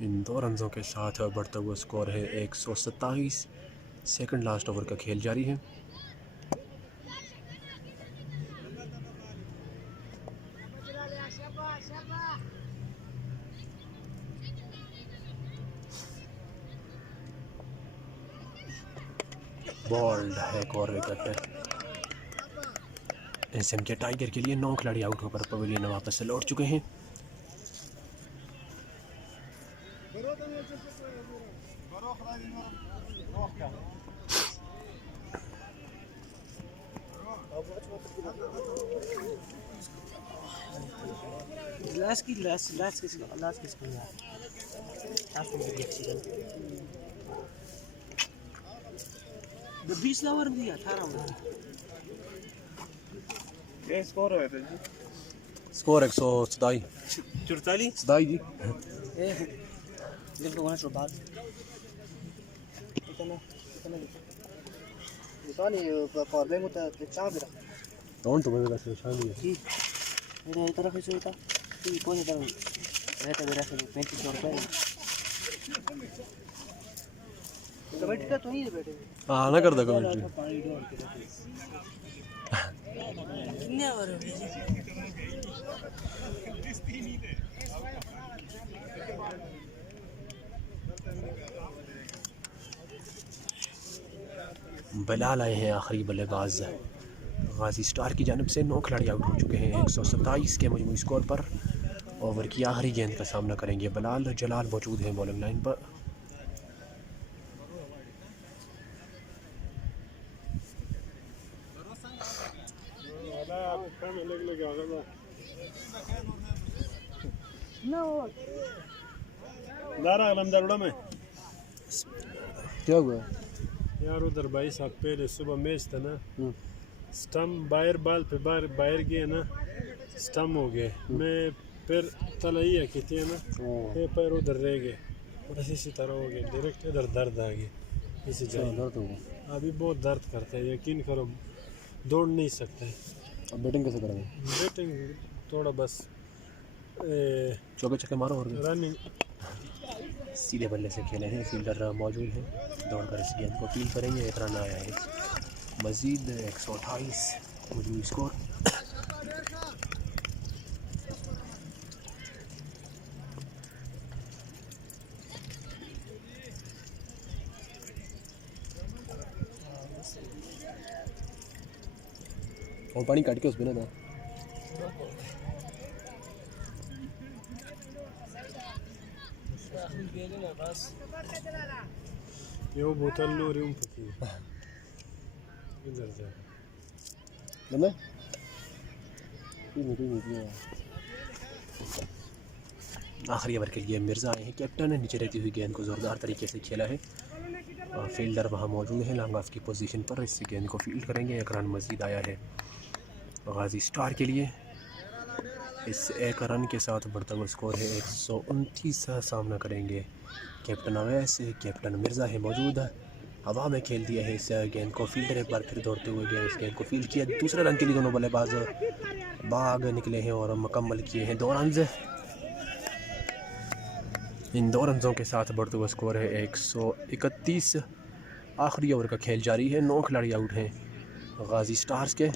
इन 2 रनों के साथ बढ़ता हुआ स्कोर है 127। सेकंड लास्ट ओवर का खेल जारी है। बॉल्ड है एक और विकेट एसएम के टाइगर के लिए। 9 खिलाड़ी आउट होकर पवेलियन वापस से लौट चुके हैं। लास्ट किसको यार आपको भी एक्सीडेंट 20 ओवर दिया 18 ओवर ये स्कोर है जी स्कोर 147 44 जी। जब तो वहां से बात इतना पावर बैंक होता है चांद डोंट तो मेरे से शादी है मेरा इतना कैसे होता तो कौन है रहता मेरा से 35 रुपए तो बैठता तो नहीं बैठे हाँ ना कर दो कमेंट्री कितने ओवर हो गए बिलाल आए हैं आखिरी बल्लेबाज गाजी स्टार की जानिब से। 9 खिलाड़ी आउट हो चुके हैं 127 के मजमूई स्कोर पर। ओवर की आखिरी गेंद का सामना करेंगे बिलाल। जलाल मौजूद हैं बॉलिंग लाइन पर। में क्या हुआ यार उधर भाई साहब पहले सुबह मैच था ना स्टम्प बाहर बाल पे बाहर गए ना स्टम्प हो गए मैं पैर तला ही है कि थी ना ये पैर उधर रह गए और इसी तरह हो गए डायरेक्ट इधर दर्द आ गए इसी जगह अभी बहुत दर्द करता है यकीन करो दौड़ नहीं सकते। अब बैटिंग कैसे करेंगे? बैटिंग थोड़ा बस चौके छक्के मारो और रनिंग सीधे बल्ले से खेले हैं। फील्डर मौजूद हैं दौड़कर इस गेंद को फील करेंगे। एक रन आया है मजीद 128 मौजूद स्कोर। और पानी काट के उस बिना था ये वो बोतल लो रूम पकी इधर जा ना आखिरी ओवर के लिए मिर्ज़ा आए हैं। कैप्टन ने नीचे रहती हुई गेंद को ज़ोरदार तरीके से खेला है और फील्डर वहां मौजूद है लॉन्ग ऑफ की पोजीशन पर। इस गेंद को फील्ड करेंगे। एक रन मजीद आया है गाजी स्टार के लिए। इस एक रन के साथ बढ़ता हुआ स्कोर है 129। सामना करेंगे कैप्टन अवैस। कैप्टन मिर्ज़ा है मौजूद। हवा में खेल दिया है इस गेंद को। फील्डर एक बार फिर दौड़ते हुए गए इस गेंद को फील्ड किया। दूसरे रन के लिए दोनों बल्लेबाज बाग निकले हैं और मुकम्मल किए हैं 2 रन। इन 2 रनों के साथ बढ़ते हुआ स्कोर है 131। आखिरी ओवर का खेल जारी है। 9 खिलाड़ी आउट हैं गाजी स्टार्स के।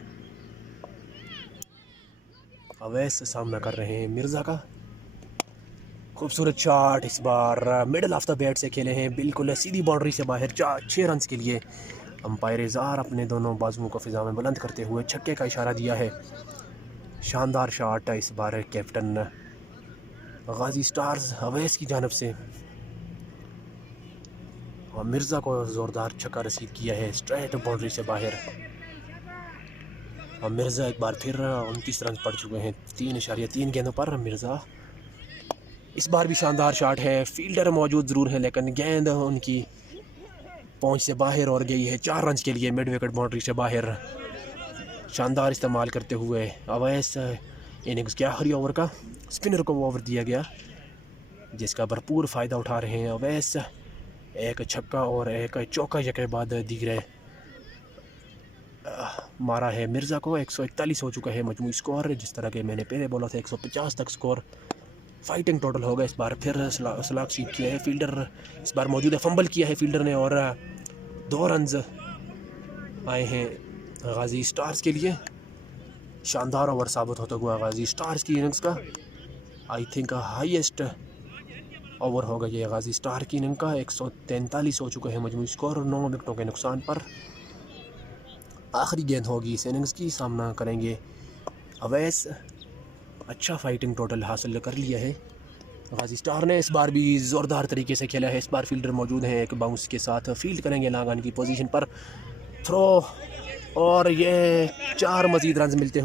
अवैस सामना कर रहे हैं मिर्ज़ा का। खूबसूरत शॉट इस बार मिडल ऑफ द बैट से खेले हैं बिल्कुल सीधी बाउंड्री से बाहर। 6 रन के लिए अंपायर इज़हार अपने दोनों बाजुओं को फिजा में बुलंद करते हुए छक्के का इशारा दिया है। शानदार शॉट इस बार कैप्टन गाजी स्टार्स अवैस की जानब से और मिर्ज़ा को ज़ोरदार छक्का रसीद किया है स्ट्रेट बाउंड्री से बाहर। और मिर्ज़ा एक बार फिर 29 रन पड़ चुके हैं 3.3 गेंदों पर। मिर्ज़ा इस बार भी शानदार शॉट है। फील्डर मौजूद ज़रूर है लेकिन गेंद उनकी पहुंच से बाहर और गई है 4 रन के लिए मिड विकेट बाउंड्री से बाहर। शानदार इस्तेमाल करते हुए अवैस इनिंग्स के आखिरी ओवर का स्पिनर को ओवर दिया गया जिसका भरपूर फ़ायदा उठा रहे हैं अवैस। एक छक्का और एक चौका के बाद दीगरे मारा है मिर्ज़ा को। 141 हो चुका है मजमूई स्कोर। जिस तरह के मैंने पहले बोला था 150 तक स्कोर फाइटिंग टोटल होगा। इस बार फिर स्लॉग शीट किया है फील्डर। इस बार मौजूद है फंबल किया है फील्डर ने और 2 रन आए हैं गाजी स्टार्स के लिए। शानदार ओवर साबित होता हुआ गाजी स्टार्स की इनिंग्स का। आई थिंक हाईएस्ट ओवर होगा ये गाजी स्टार की इनिंग का। 143 हो चुका है मजमूई स्कोर 9 विकेटों के नुकसान पर। आखिरी गेंद होगी इस इनिंग्स की, सामना करेंगे अवैस। अच्छा फाइटिंग टोटल हासिल कर लिया है गाजी स्टार ने। इस बार भी ज़ोरदार तरीके से खेला है। इस बार फील्डर मौजूद हैं, एक बाउंस के साथ फील्ड करेंगे लागान की पोजीशन पर। थ्रो और ये 4 मज़ीद रन मिलते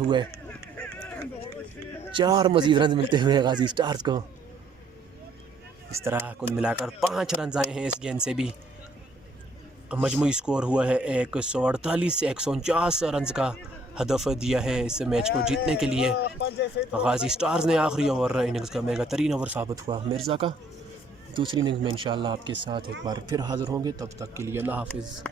हुए गाजी स्टार्स को। इस तरह कुल मिलाकर 5 रन आए हैं इस गेंद से भी। मजमूई स्कोर हुआ है 148 से 149 रन का हदफ दिया है इस मैच को जीतने के लिए। गाजी स्टार्स ने आखिरी ओवर इनिंग्स का मेगा तरीन ओवर साबित हुआ मिर्ज़ा का। दूसरी इनिंग्स में इंशाल्लाह आपके साथ एक बार फिर हाज़िर होंगे। तब तक के लिए अल्लाह हाफिज़।